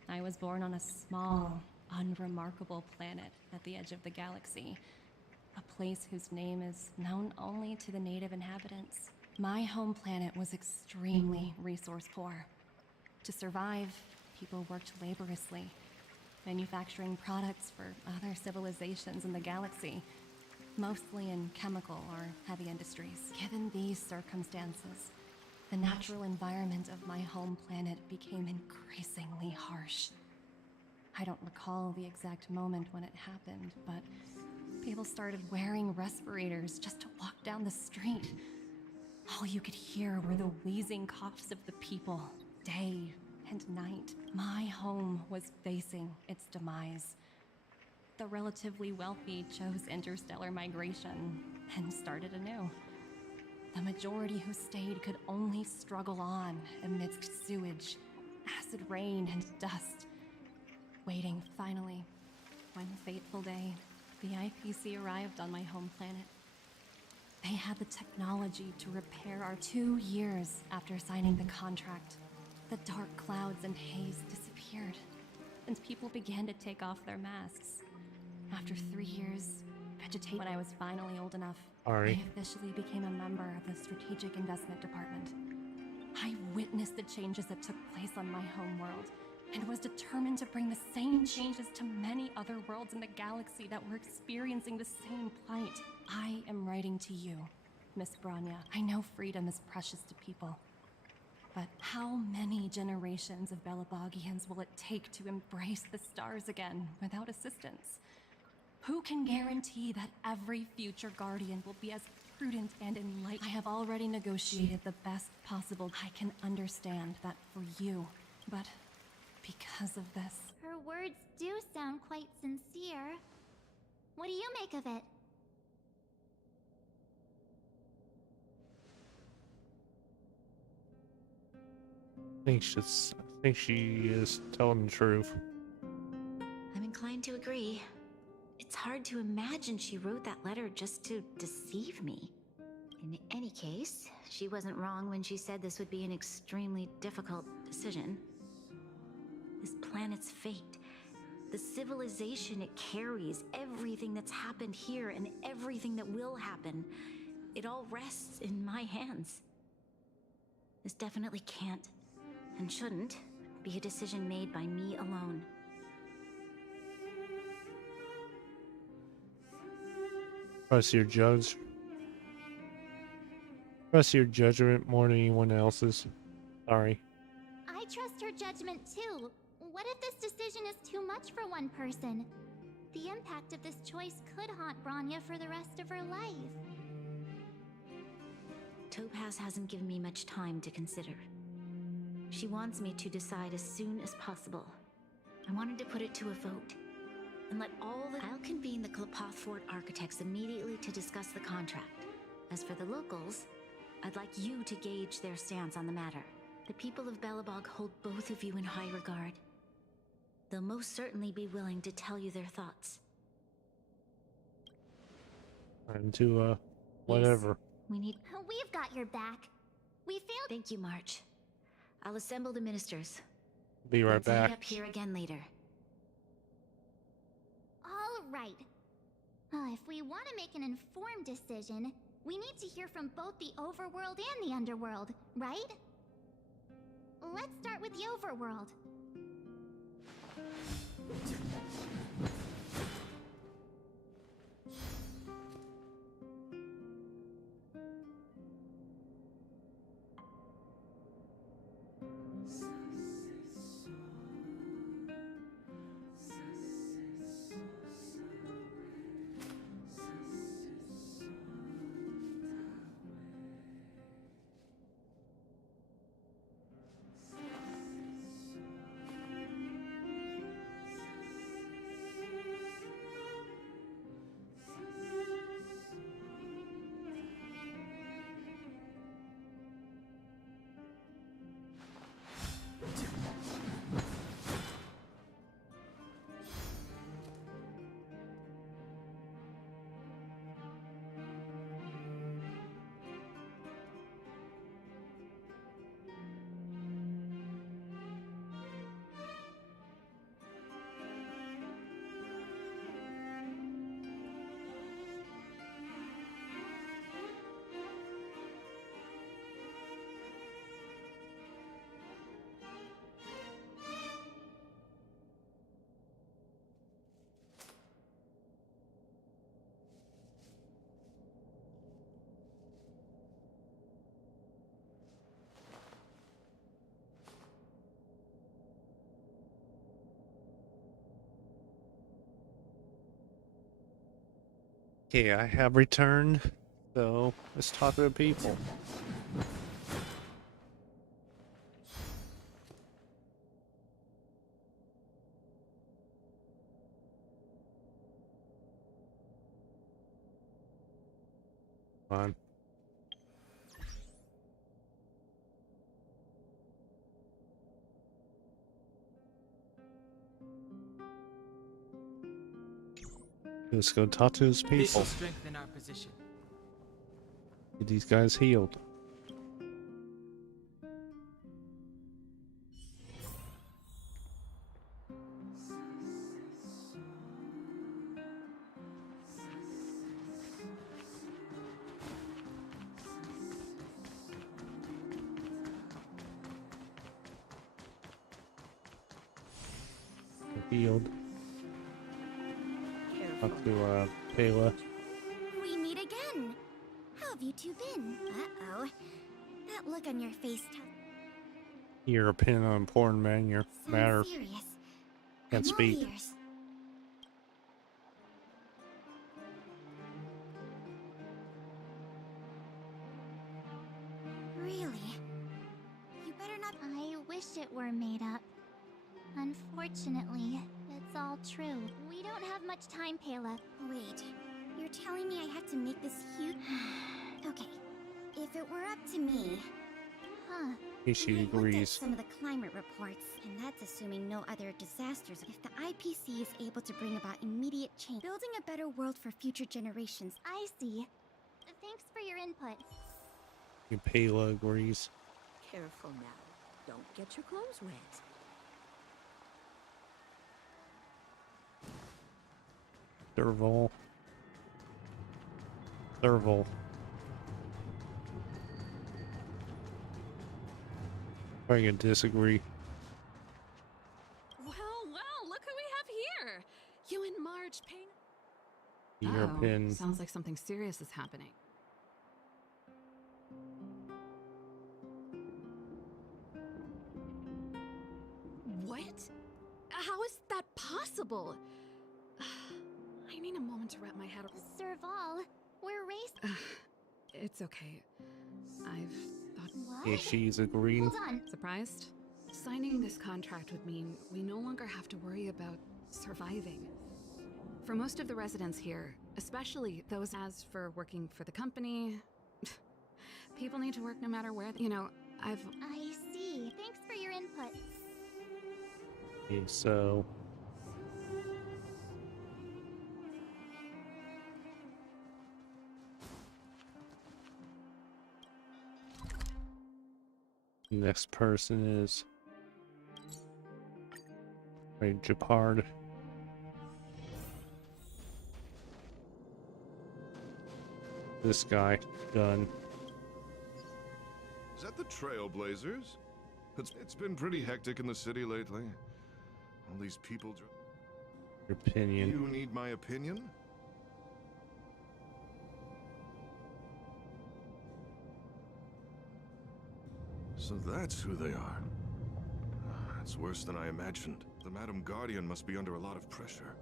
I was born on a small, unremarkable planet at the edge of the galaxy, a place whose name is known only to the native inhabitants. My home planet was extremely resource poor. To survive, people worked laboriously, manufacturing products for other civilizations in the galaxy, mostly in chemical or heavy industries. Given these circumstances, the natural environment of my home planet became increasingly harsh. I don't recall the exact moment when it happened, but people started wearing respirators just to walk down the street. All you could hear were the wheezing coughs of the people, day and night. My home was facing its demise. The relatively wealthy chose interstellar migration and started anew. The majority who stayed could only struggle on amidst sewage, acid rain, and dust. Waiting, finally, one fateful day, the IPC arrived on my home planet. They had the technology to repair our 2 years after signing the contract. The dark clouds and haze disappeared, and people began to take off their masks. After 3 years, when I was finally old enough, I officially became a member of the Strategic Investment Department. I witnessed the changes that took place on my home world, and was determined to bring the same changes to many other worlds in the galaxy that were experiencing the same plight. I am writing to you, Miss Branya. I know freedom is precious to people. But how many generations of Belabogians will it take to embrace the stars again without assistance? Who can guarantee that every future Guardian will be as prudent and enlightened? I have already negotiated the best possible. I can understand that for you, but because of this... Her words do sound quite sincere. What do you make of it? I think she is telling the truth. I'm inclined to agree. It's hard to imagine she wrote that letter just to deceive me. In any case, she wasn't wrong when she said this would be an extremely difficult decision. This planet's fate, the civilization it carries, everything that's happened here and everything that will happen, it all rests in my hands. This definitely can't, and shouldn't, be a decision made by me alone. Trust your judge. Trust your judgment more than anyone else's. Sorry. I trust her judgment too. What if this decision is too much for one person? The impact of this choice could haunt Branya for the rest of her life. Topaz hasn't given me much time to consider. She wants me to decide as soon as possible. I wanted to put it to a vote. And let all the... I'll convene the Klapoth Fort architects immediately to discuss the contract. As for the locals, I'd like you to gauge their stance on the matter. The people of Belobog hold both of you in high regard. They'll most certainly be willing to tell you their thoughts. And to, whatever. Yes, we need... We've got your back. We failed. Thank you, March. I'll assemble the ministers. Be right Let's back. meet up here again later. All right. If we want to make an informed decision, we need to hear from both the overworld and the underworld, right? Let's start with the overworld. Okay, I have returned, so let's talk to the people. Come on. Let's go talk to his This people. will strengthen our position. Get these guys healed. Healed. Talk to Kayla. We meet again. How have you two been? Uh-oh. That look on your face Your opinion on important matter. serious. Can't I'm all speak. ears. Really? You better not. I wish it were made up. Unfortunately, it's all true. We don't have much time, Pela. Wait, you're telling me I have to make this huge... Okay, if it were up to me... Huh. She I looked at agrees. some of the climate reports, and that's assuming no other disasters. If the IPC is able to bring about immediate change, building a better world for future generations. I see. Thanks for your input. Payla agrees. Careful now. Don't get your clothes wet. Serval. Serval. I can disagree. Well, look who we have here. You and Marge paying... European. Sounds like something serious is happening. What? How is that possible? I need a moment to wrap my head around. Serval, we're racing. It's okay. I've thought. What? She's agreeing. Hold on. Surprised? Signing this contract would mean we no longer have to worry about surviving. For most of the residents here, especially those as for working for the company, people need to work no matter where. You know, I see. Thanks for your input. Okay, so next person is right, Japard. This guy, done. Is that the Trailblazers? It's been pretty hectic in the city lately. All these people. Your opinion. You need my opinion? So that's who they are. It's worse than I imagined. The Madam Guardian must be under a lot of pressure.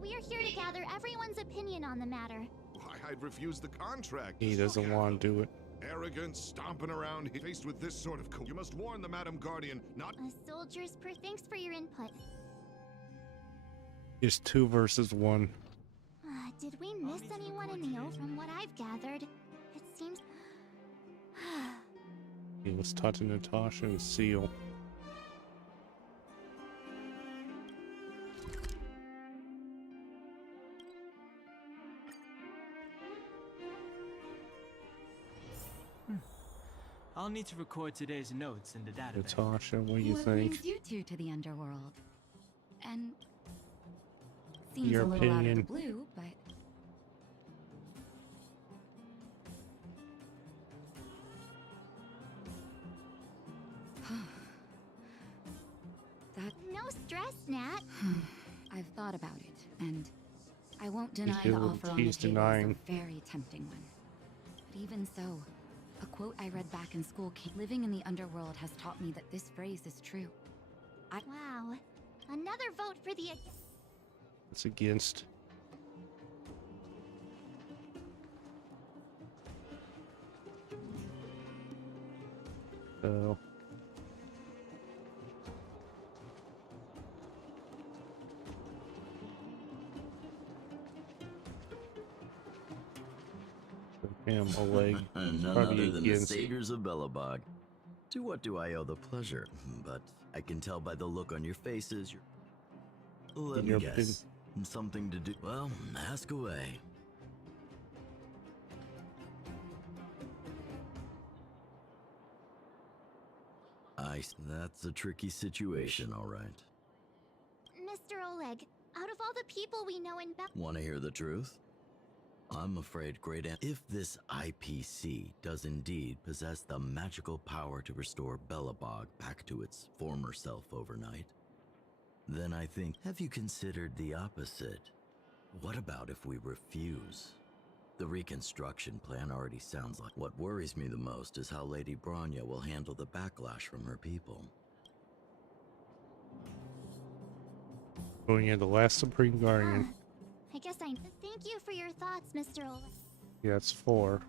We're here to gather everyone's opinion on the matter. Why, I'd refuse the contract. He doesn't want to do it. Arrogant, stomping around, faced with this sort of you must warn the Madam Guardian not. A soldier's thanks for your input. It's 2 versus 1. Did we miss anyone in the O? From what I've gathered, it seems. He was taught to Natasha and Seal. I'll need to record today's notes in the database. Natasha, what do you What think? brings you two to the underworld? And seems Your a little out of the opinion. blue, but that No stress, Nat. I've thought about it, and I won't deny the He's offer on the he's table denying. is a very tempting one. But even so, a quote I read back in school came, living in the underworld has taught me that this phrase is true. Wow. Another vote for the. It's against. So. Him a leg. None Probably other than the against. saviors of Belobog. To what do I owe the pleasure? But I can tell by the look on your faces you're... Let me Your guess. Something to do... Well, ask away. That's a tricky situation, all right. Mr. Oleg, out of all the people we know in Want to hear the truth? I'm afraid, if this IPC does indeed possess the magical power to restore Belobog back to its former self overnight, then I think, have you considered the opposite? What about if we refuse? The reconstruction plan already sounds like... What worries me the most is how Lady Bronya will handle the backlash from her people. Going in the last Supreme Guardian. I guess I thank you for your thoughts, Mr. Oleg. Yeah, it's 4.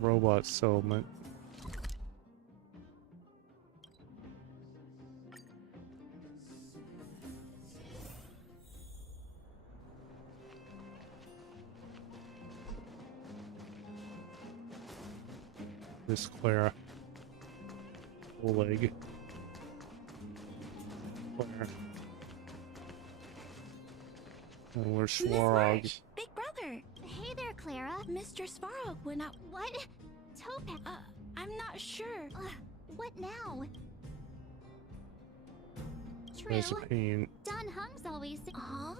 Robot settlement. This Clara. Oleg. Clara. And we're Svarog. Big brother! Hey there, Clara. Mr. Svarog went out. What? Topaz? I'm not sure. What now? True. His opinion. Don Hung's always. Huh?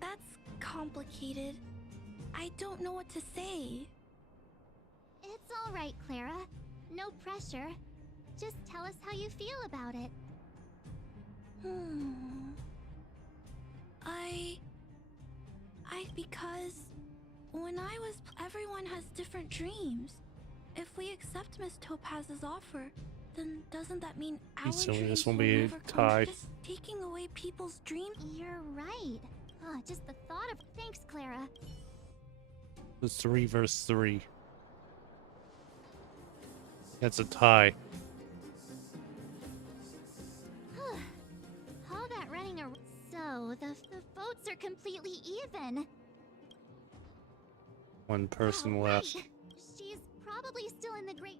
That's complicated. I don't know what to say. It's all right, Clara. No pressure. Just tell us how you feel about it. I Because when I was, everyone has different dreams. If we accept Miss Topaz's offer, then doesn't that mean our So dreams this will will be a never come tie. true? Just taking away people's dreams? You're right. Oh, just the thought of... Thanks, Clara. It's 3 versus 3. That's a tie. All that running around... So, the votes are completely even. One person Oh, left. right. She's probably still in the great...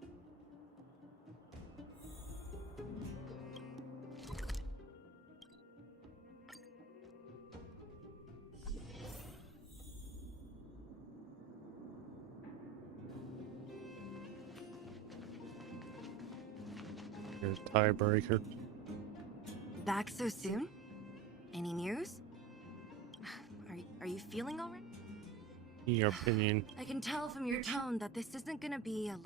Here's tiebreaker. Back so soon? Any news? Are you feeling alright? In your opinion. I can tell from your tone that this isn't gonna be a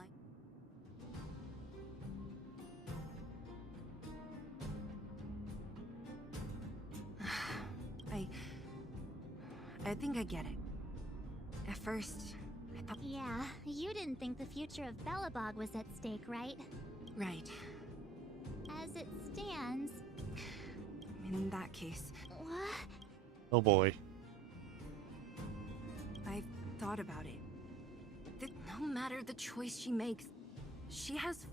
I think I get it. At first, I thought... Yeah, you didn't think the future of Belobog was at stake, right? Right. As it stands... In that case... What? Oh boy. I've thought about it. That no matter the choice she makes, she has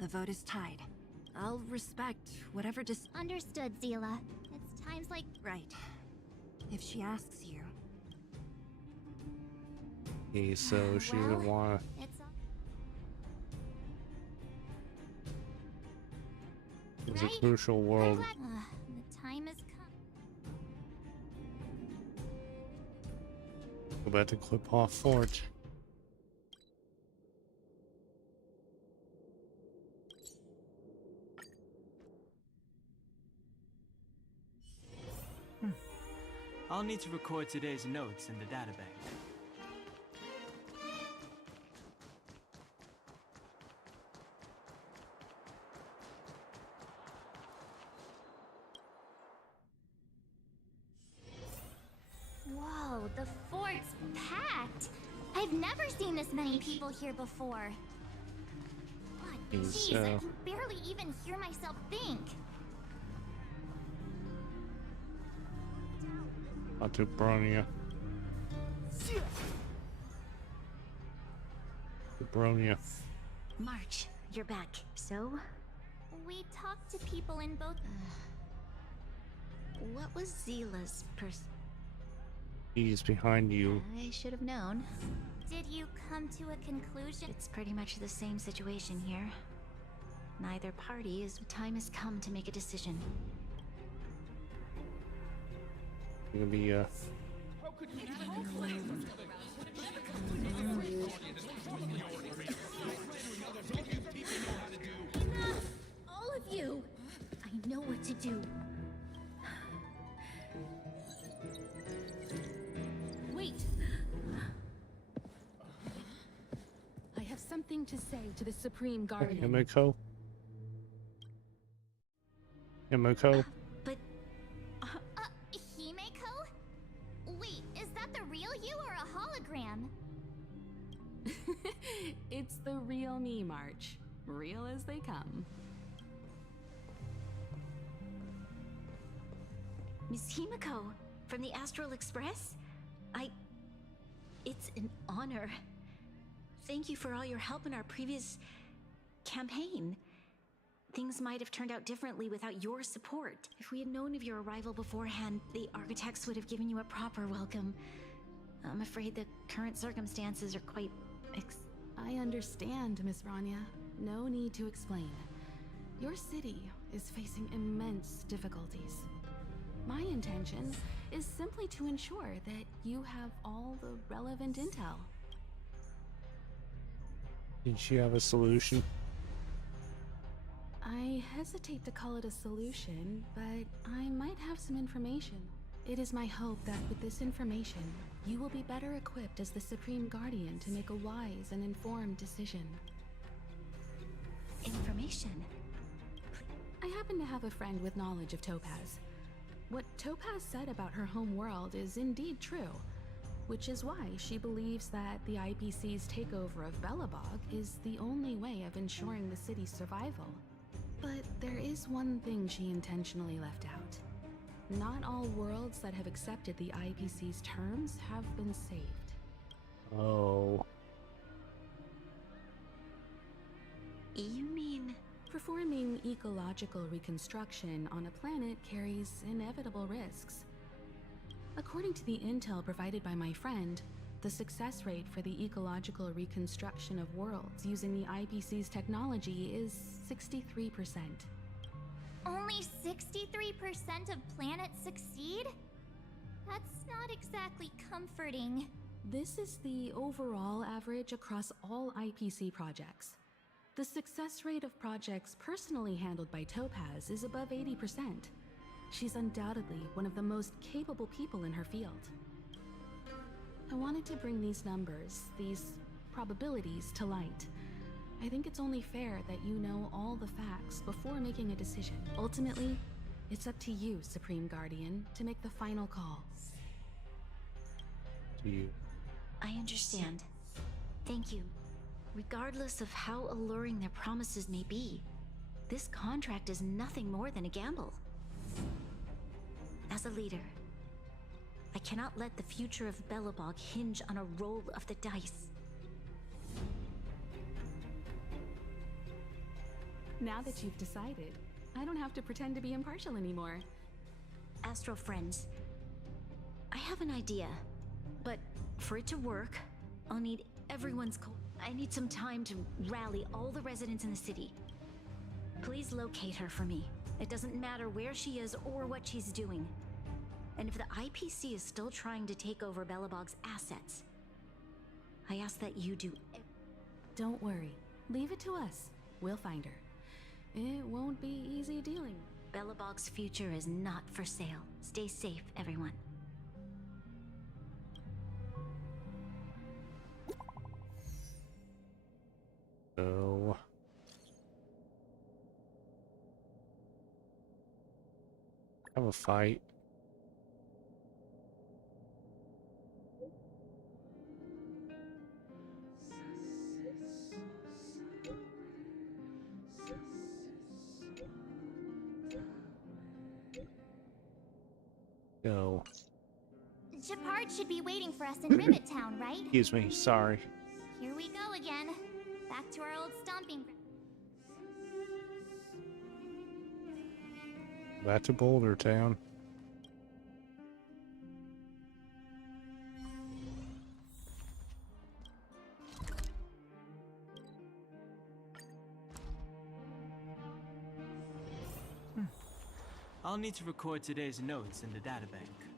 the vote is tied. I'll respect whatever Understood, Zila. It's times like... Right. If she asks you... Okay, so she would want... It's... It's a crucial world. The time has come. Go back to Clip-Off Fort. I'll need to record today's notes in the databank. Whoa, the fort's packed. I've never seen this many people here before. What? Jeez, I can barely even hear myself think. To Bronia. Bronia. March, you're back. So? We talked to people in both... What was Zila's He's behind you. I should have known. Did you come to a conclusion? It's pretty much the same situation here. Neither party is... Time has come to make a decision. Gonna be How could you All of you! I know what to do. Wait! I have something to say to the Supreme Guardian. Himiko. Himiko. Himeko? Wait, is that the real you or a hologram? It's the real me, March. Real as they come. Miss Himiko, from the Astral Express? It's an honor. Thank you for all your help in our previous campaign. Things might have turned out differently without your support. If we had known of your arrival beforehand, the architects would have given you a proper welcome. I'm afraid the current circumstances are quite I understand, Miss Rania. No need to explain. Your city is facing immense difficulties. My intention is simply to ensure that you have all the relevant intel. Did she have a solution? I hesitate to call it a solution, but I might have some information. It is my hope that with this information, you will be better equipped as the Supreme Guardian to make a wise and informed decision. Information? I happen to have a friend with knowledge of Topaz. What Topaz said about her home world is indeed true, which is why she believes that the IPC's takeover of Belobog is the only way of ensuring the city's survival. But there is one thing she intentionally left out. Not all worlds that have accepted the IPC's terms have been saved. Oh. You mean... Performing ecological reconstruction on a planet carries inevitable risks. According to the intel provided by my friend, the success rate for the ecological reconstruction of worlds using the IPC's technology is 63%. Only 63% of planets succeed? That's not exactly comforting. This is the overall average across all IPC projects. The success rate of projects personally handled by Topaz is above 80%. She's undoubtedly one of the most capable people in her field. I wanted to bring these numbers, these probabilities, to light. I think it's only fair that you know all the facts before making a decision. Ultimately, it's up to you, Supreme Guardian, to make the final call. To you. I understand. Thank you. Regardless of how alluring their promises may be, this contract is nothing more than a gamble. As a leader, I cannot let the future of Belobog hinge on a roll of the dice. Now that you've decided, I don't have to pretend to be impartial anymore. Astral friends, I have an idea, but for it to work, I'll need everyone's I need some time to rally all the residents in the city. Please locate her for me. It doesn't matter where she is or what she's doing. And if the IPC is still trying to take over Belobog's assets, I ask that you do. Don't worry. Leave it to us. We'll find her. It won't be easy dealing. Belobog's future is not for sale. Stay safe, everyone. So... have a fight. Go. Shepard should be waiting for us in Rivet Town, right? Excuse me, sorry. Here we go again. Back to our old stomping. Back to Boulder Town. I'll need to record today's notes in the databank.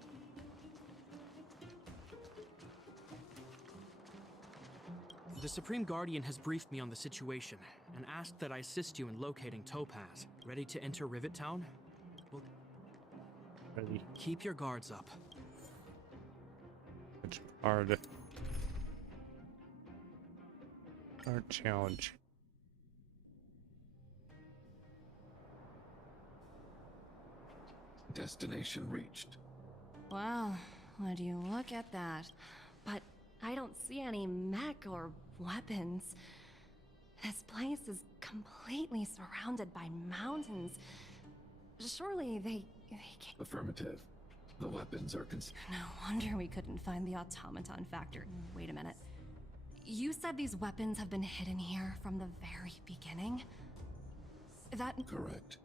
The Supreme Guardian has briefed me on the situation and asked that I assist you in locating Topaz. Ready to enter Rivet Town? Well, Ready. Keep your guards up. It's hard. Hard challenge. Destination reached. Wow, would you look at that? But I don't see any mech or weapons. This place is completely surrounded by mountains. Surely they can't... Affirmative. The weapons are No wonder we couldn't find the automaton factor. Wait a minute. You said these weapons have been hidden here from the very beginning? That... Correct.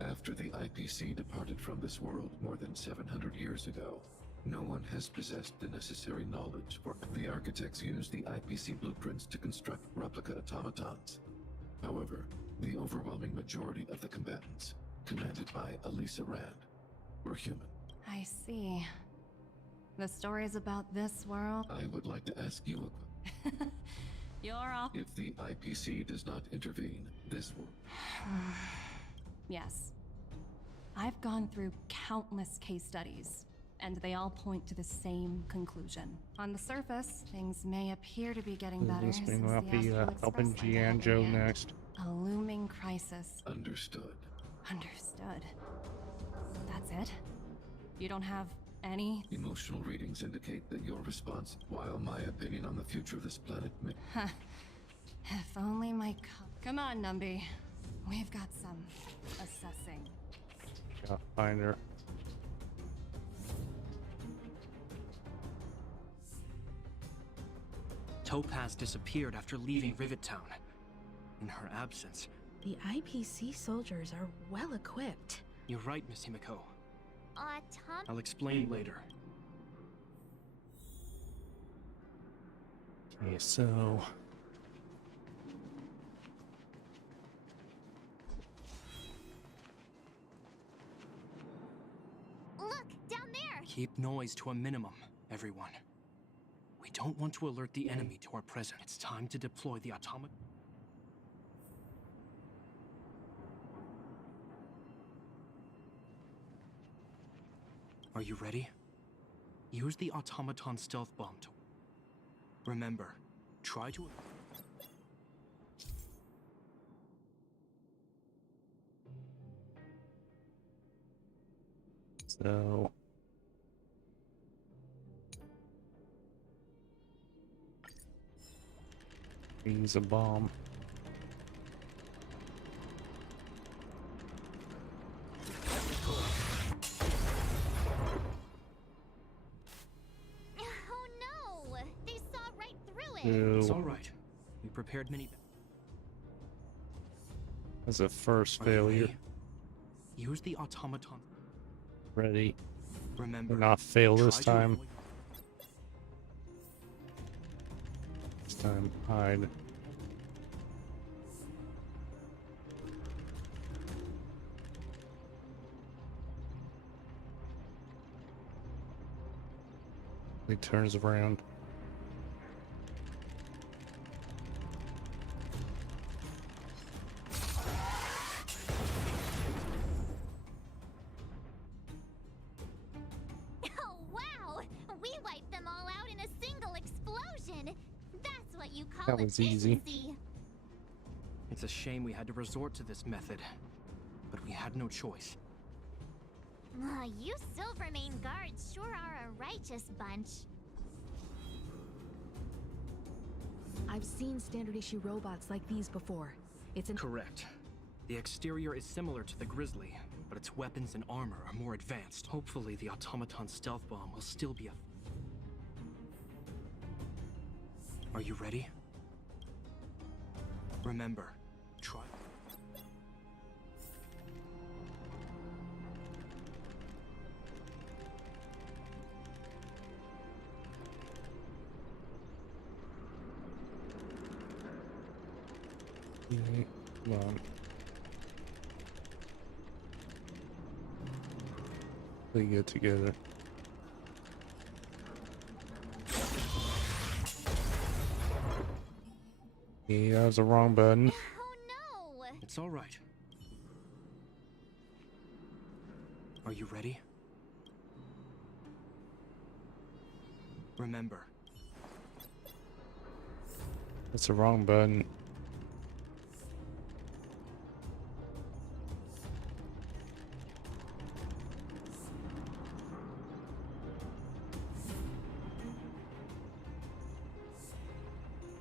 After the IPC departed from this world more than 700 years ago, no one has possessed the necessary knowledge for the architects used the IPC blueprints to construct replica automatons. However, the overwhelming majority of the combatants, commanded by Elisa Rand, were human. I see. The stories about this world... I would like to ask you a question. You're all... If the IPC does not intervene, this will... Yes. I've gone through countless case studies, and they all point to the same conclusion. On the surface, things may appear to be getting better This since thing will the be Astral helping Express went ahead Gianjo in hand. next. A looming crisis. Understood. Understood. That's it? You don't have any? Emotional readings indicate that your response, while my opinion on the future of this planet may... Huh. If only my Come on, Numby. We've got some assessing. Gotta find her. Topaz disappeared after leaving Rivet Town. In her absence... The IPC soldiers are well equipped. You're right, Miss Himiko. Tom? I'll explain later. Okay, so... Look, down there! Keep noise to a minimum, everyone. We don't want to alert the enemy to our presence. It's time to deploy the atomic... Are you ready? Use the automaton stealth bomb to... Remember, try to... So... use a bomb. Oh no! They saw right through it! No. It's alright. We prepared many... That's a first Are you failure. ready? Use the automaton... Ready. Remember, Not fail this try to time. avoid- This time, hide. He turns around. Oh wow! We wiped them all out in a single explosion! That's what you call That was easy. efficiency. It's a shame we had to resort to this method, but we had no choice. You Silvermane guards sure are a righteous bunch. I've seen standard issue robots like these before. It's an Correct. The exterior is similar to the Grizzly, but its weapons and armor are more advanced. Hopefully the automaton stealth bomb will still be a... Are you ready? Remember, try... Okay, come on. They get together. Yeah, that was the wrong button. Oh no! It's all right. Are you ready? Remember, That's the wrong button.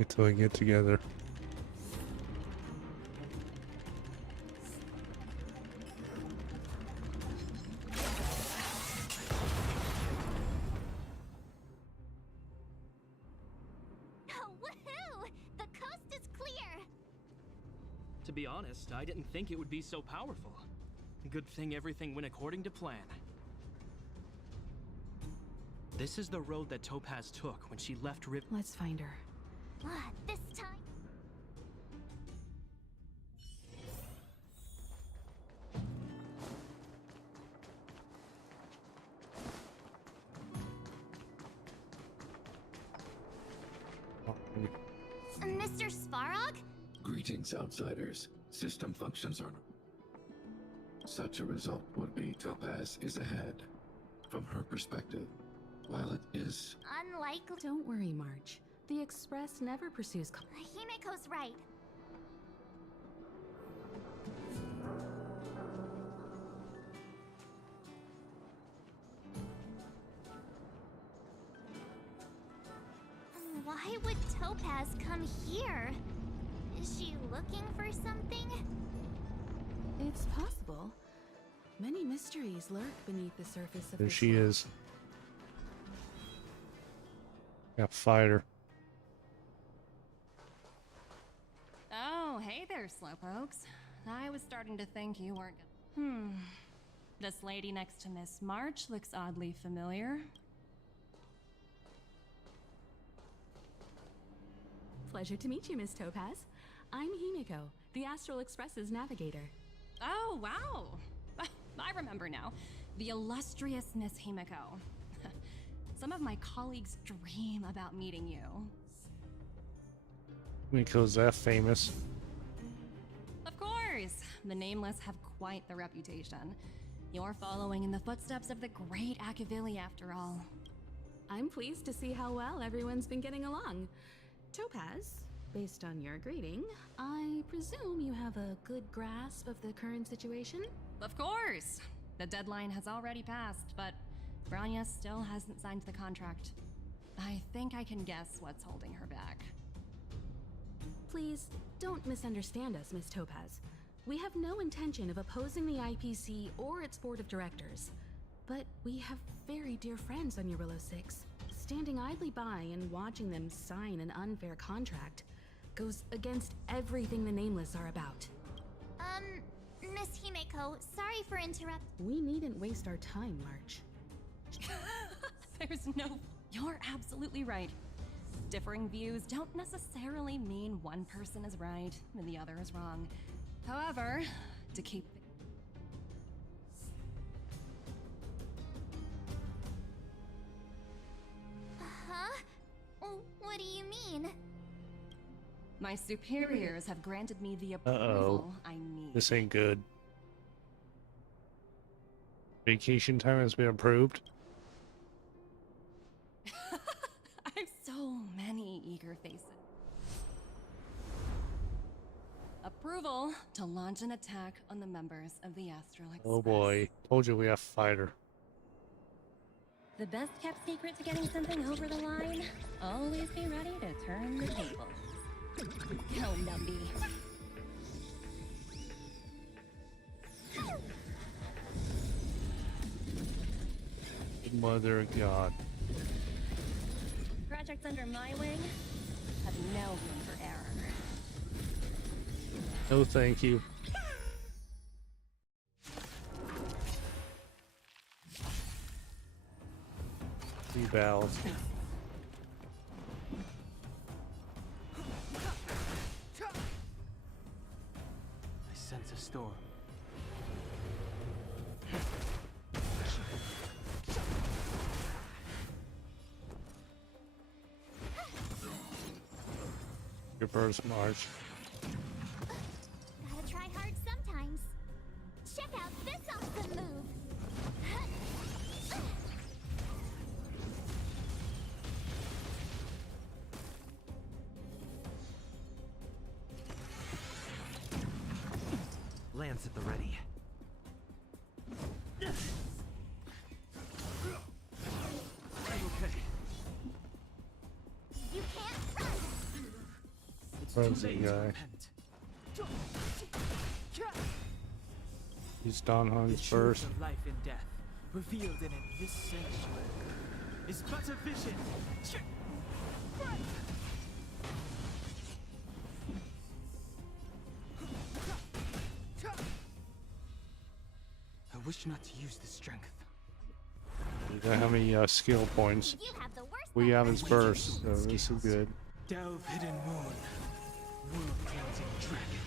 Wait till they get together. Woohoo! The coast is clear! to be honest, I didn't think it would be so powerful. Good thing everything went according to plan. This is the road that Topaz took when she left Rip. Let's find her. This time... Mr. Svarog? Greetings, outsiders. System functions are... Such a result would be Topaz is ahead. From her perspective, while it is... Unlikely... Don't worry, March. The Express never pursues... Himiko's right. Why would Topaz come here? Is she looking for something? It's possible. Many mysteries lurk beneath the surface of There this she world. is. Got fighter. Oh, hey there, slowpokes. I was starting to think you weren't gonna... This lady next to Miss March looks oddly familiar. Pleasure to meet you, Miss Topaz. I'm Himiko, the Astral Express's navigator. Oh, wow. I remember now. The illustrious Miss Himiko. Some of my colleagues dream about meeting you. Miko's that famous. Of course! The Nameless have quite the reputation. You're following in the footsteps of the great Akavili, after all. I'm pleased to see how well everyone's been getting along. Topaz, based on your greeting, I presume you have a good grasp of the current situation? Of course! The deadline has already passed, but Branya still hasn't signed the contract. I think I can guess what's holding her back. Please, don't misunderstand us, Miss Topaz. We have no intention of opposing the IPC or its board of directors. But we have very dear friends on Eurillo 6. Standing idly by and watching them sign an unfair contract goes against everything the Nameless are about. Miss Himeko, sorry for interrupting. We needn't waste our time, March. There's no... You're absolutely right. Differing views don't necessarily mean one person is right and the other is wrong. However, to keep... Huh? What do you mean? My superiors have granted me the approval I need. This ain't good. Vacation time has been approved. I have so many eager faces. Approval to launch an attack on the members of the Astral Express. Oh boy. Told you we have fighter. The best kept secret to getting something over the line? Always be ready to turn the tables. Go, Numby. Mother of God. Projects under my wing have no room for error. No, thank you. Rebalance. I sense a storm. Your burst march. Gotta try hard sometimes. Check out this awesome move. Lance at the ready. Okay. You can't run. Frozen guy. He's Don The Hunt's truth first. of life and death, revealed in this sanctuary, is but a vision. I wish not to use the strength. How many skill points? You have the worst We have his burst, so this is good. Delve hidden moon, world-cleansing dragon.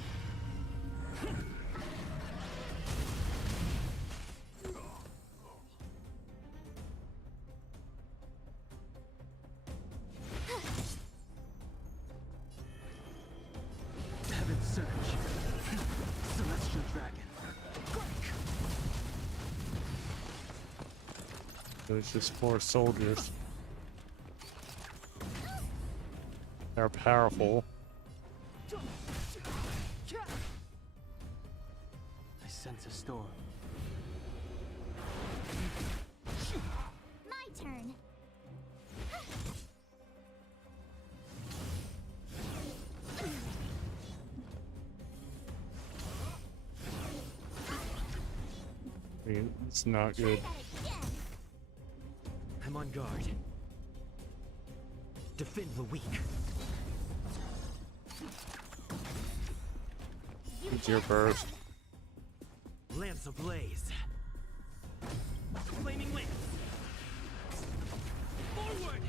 Heaven's Surge, celestial dragon. There's just 4 soldiers. They're powerful. I sense a storm. My turn. It's not good. I'm on guard. Defend the weak. It's your burst. Lance ablaze. Flaming lance. Forward!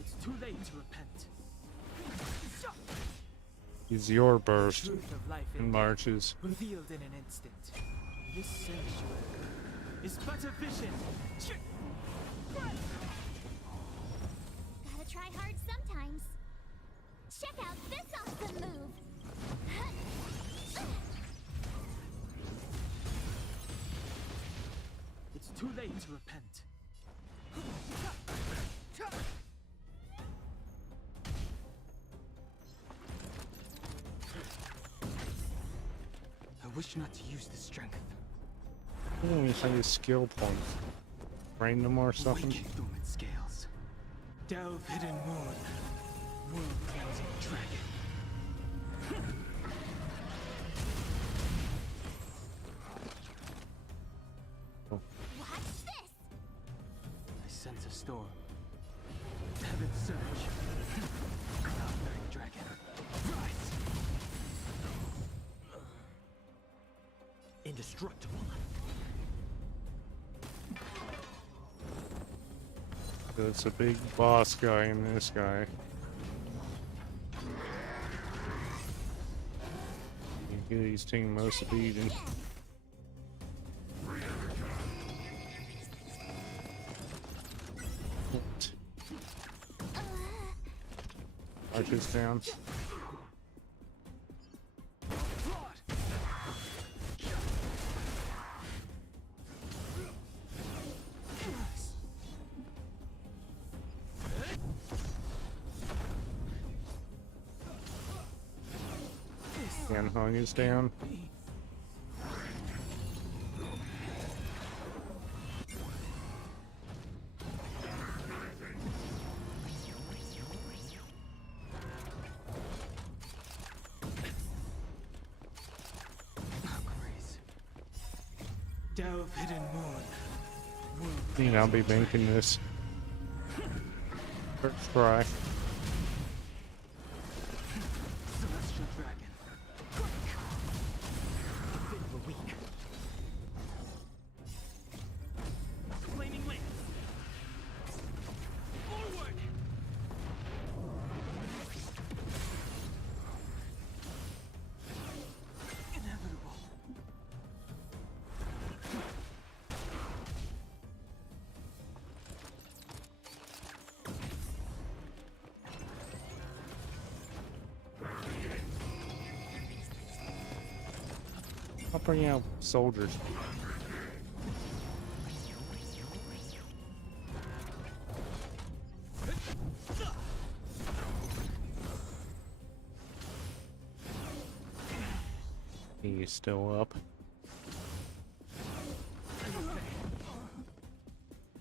It's too late to repent. Use your burst The truth of life and marches. revealed in an instant. This sanctuary is but a vision. Gotta try hard sometimes. Check out this awesome move. It's too late to repent. I wish not to use this strength. Let me see his skill points. Brain them or something. Awaken dormant scales. Delve hidden moon. World cleansing dragon. Watch this. I sense a storm. Heaven surge. Cloud-bearing dragon. Rise! Indestructible. It's a big boss guy and this guy. He's taking most of the beating. Arches down. And hung is down. Delve hidden moon. I'll be banking this. First try. Celestial dragon. Defend the weak. Flaming lance. Forward! Inevitable. I'll bring out soldiers. He's still up.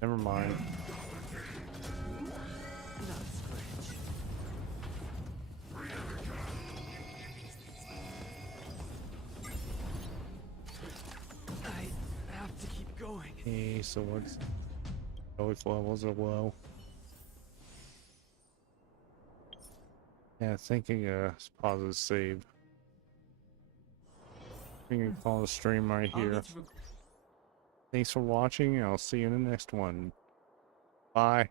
Never mind. I have to keep going. Hey, swords. Both levels are low. Yeah, thinking pause is saved. I think I can call the stream right here. Thanks for watching, and I'll see you in the next one. Bye.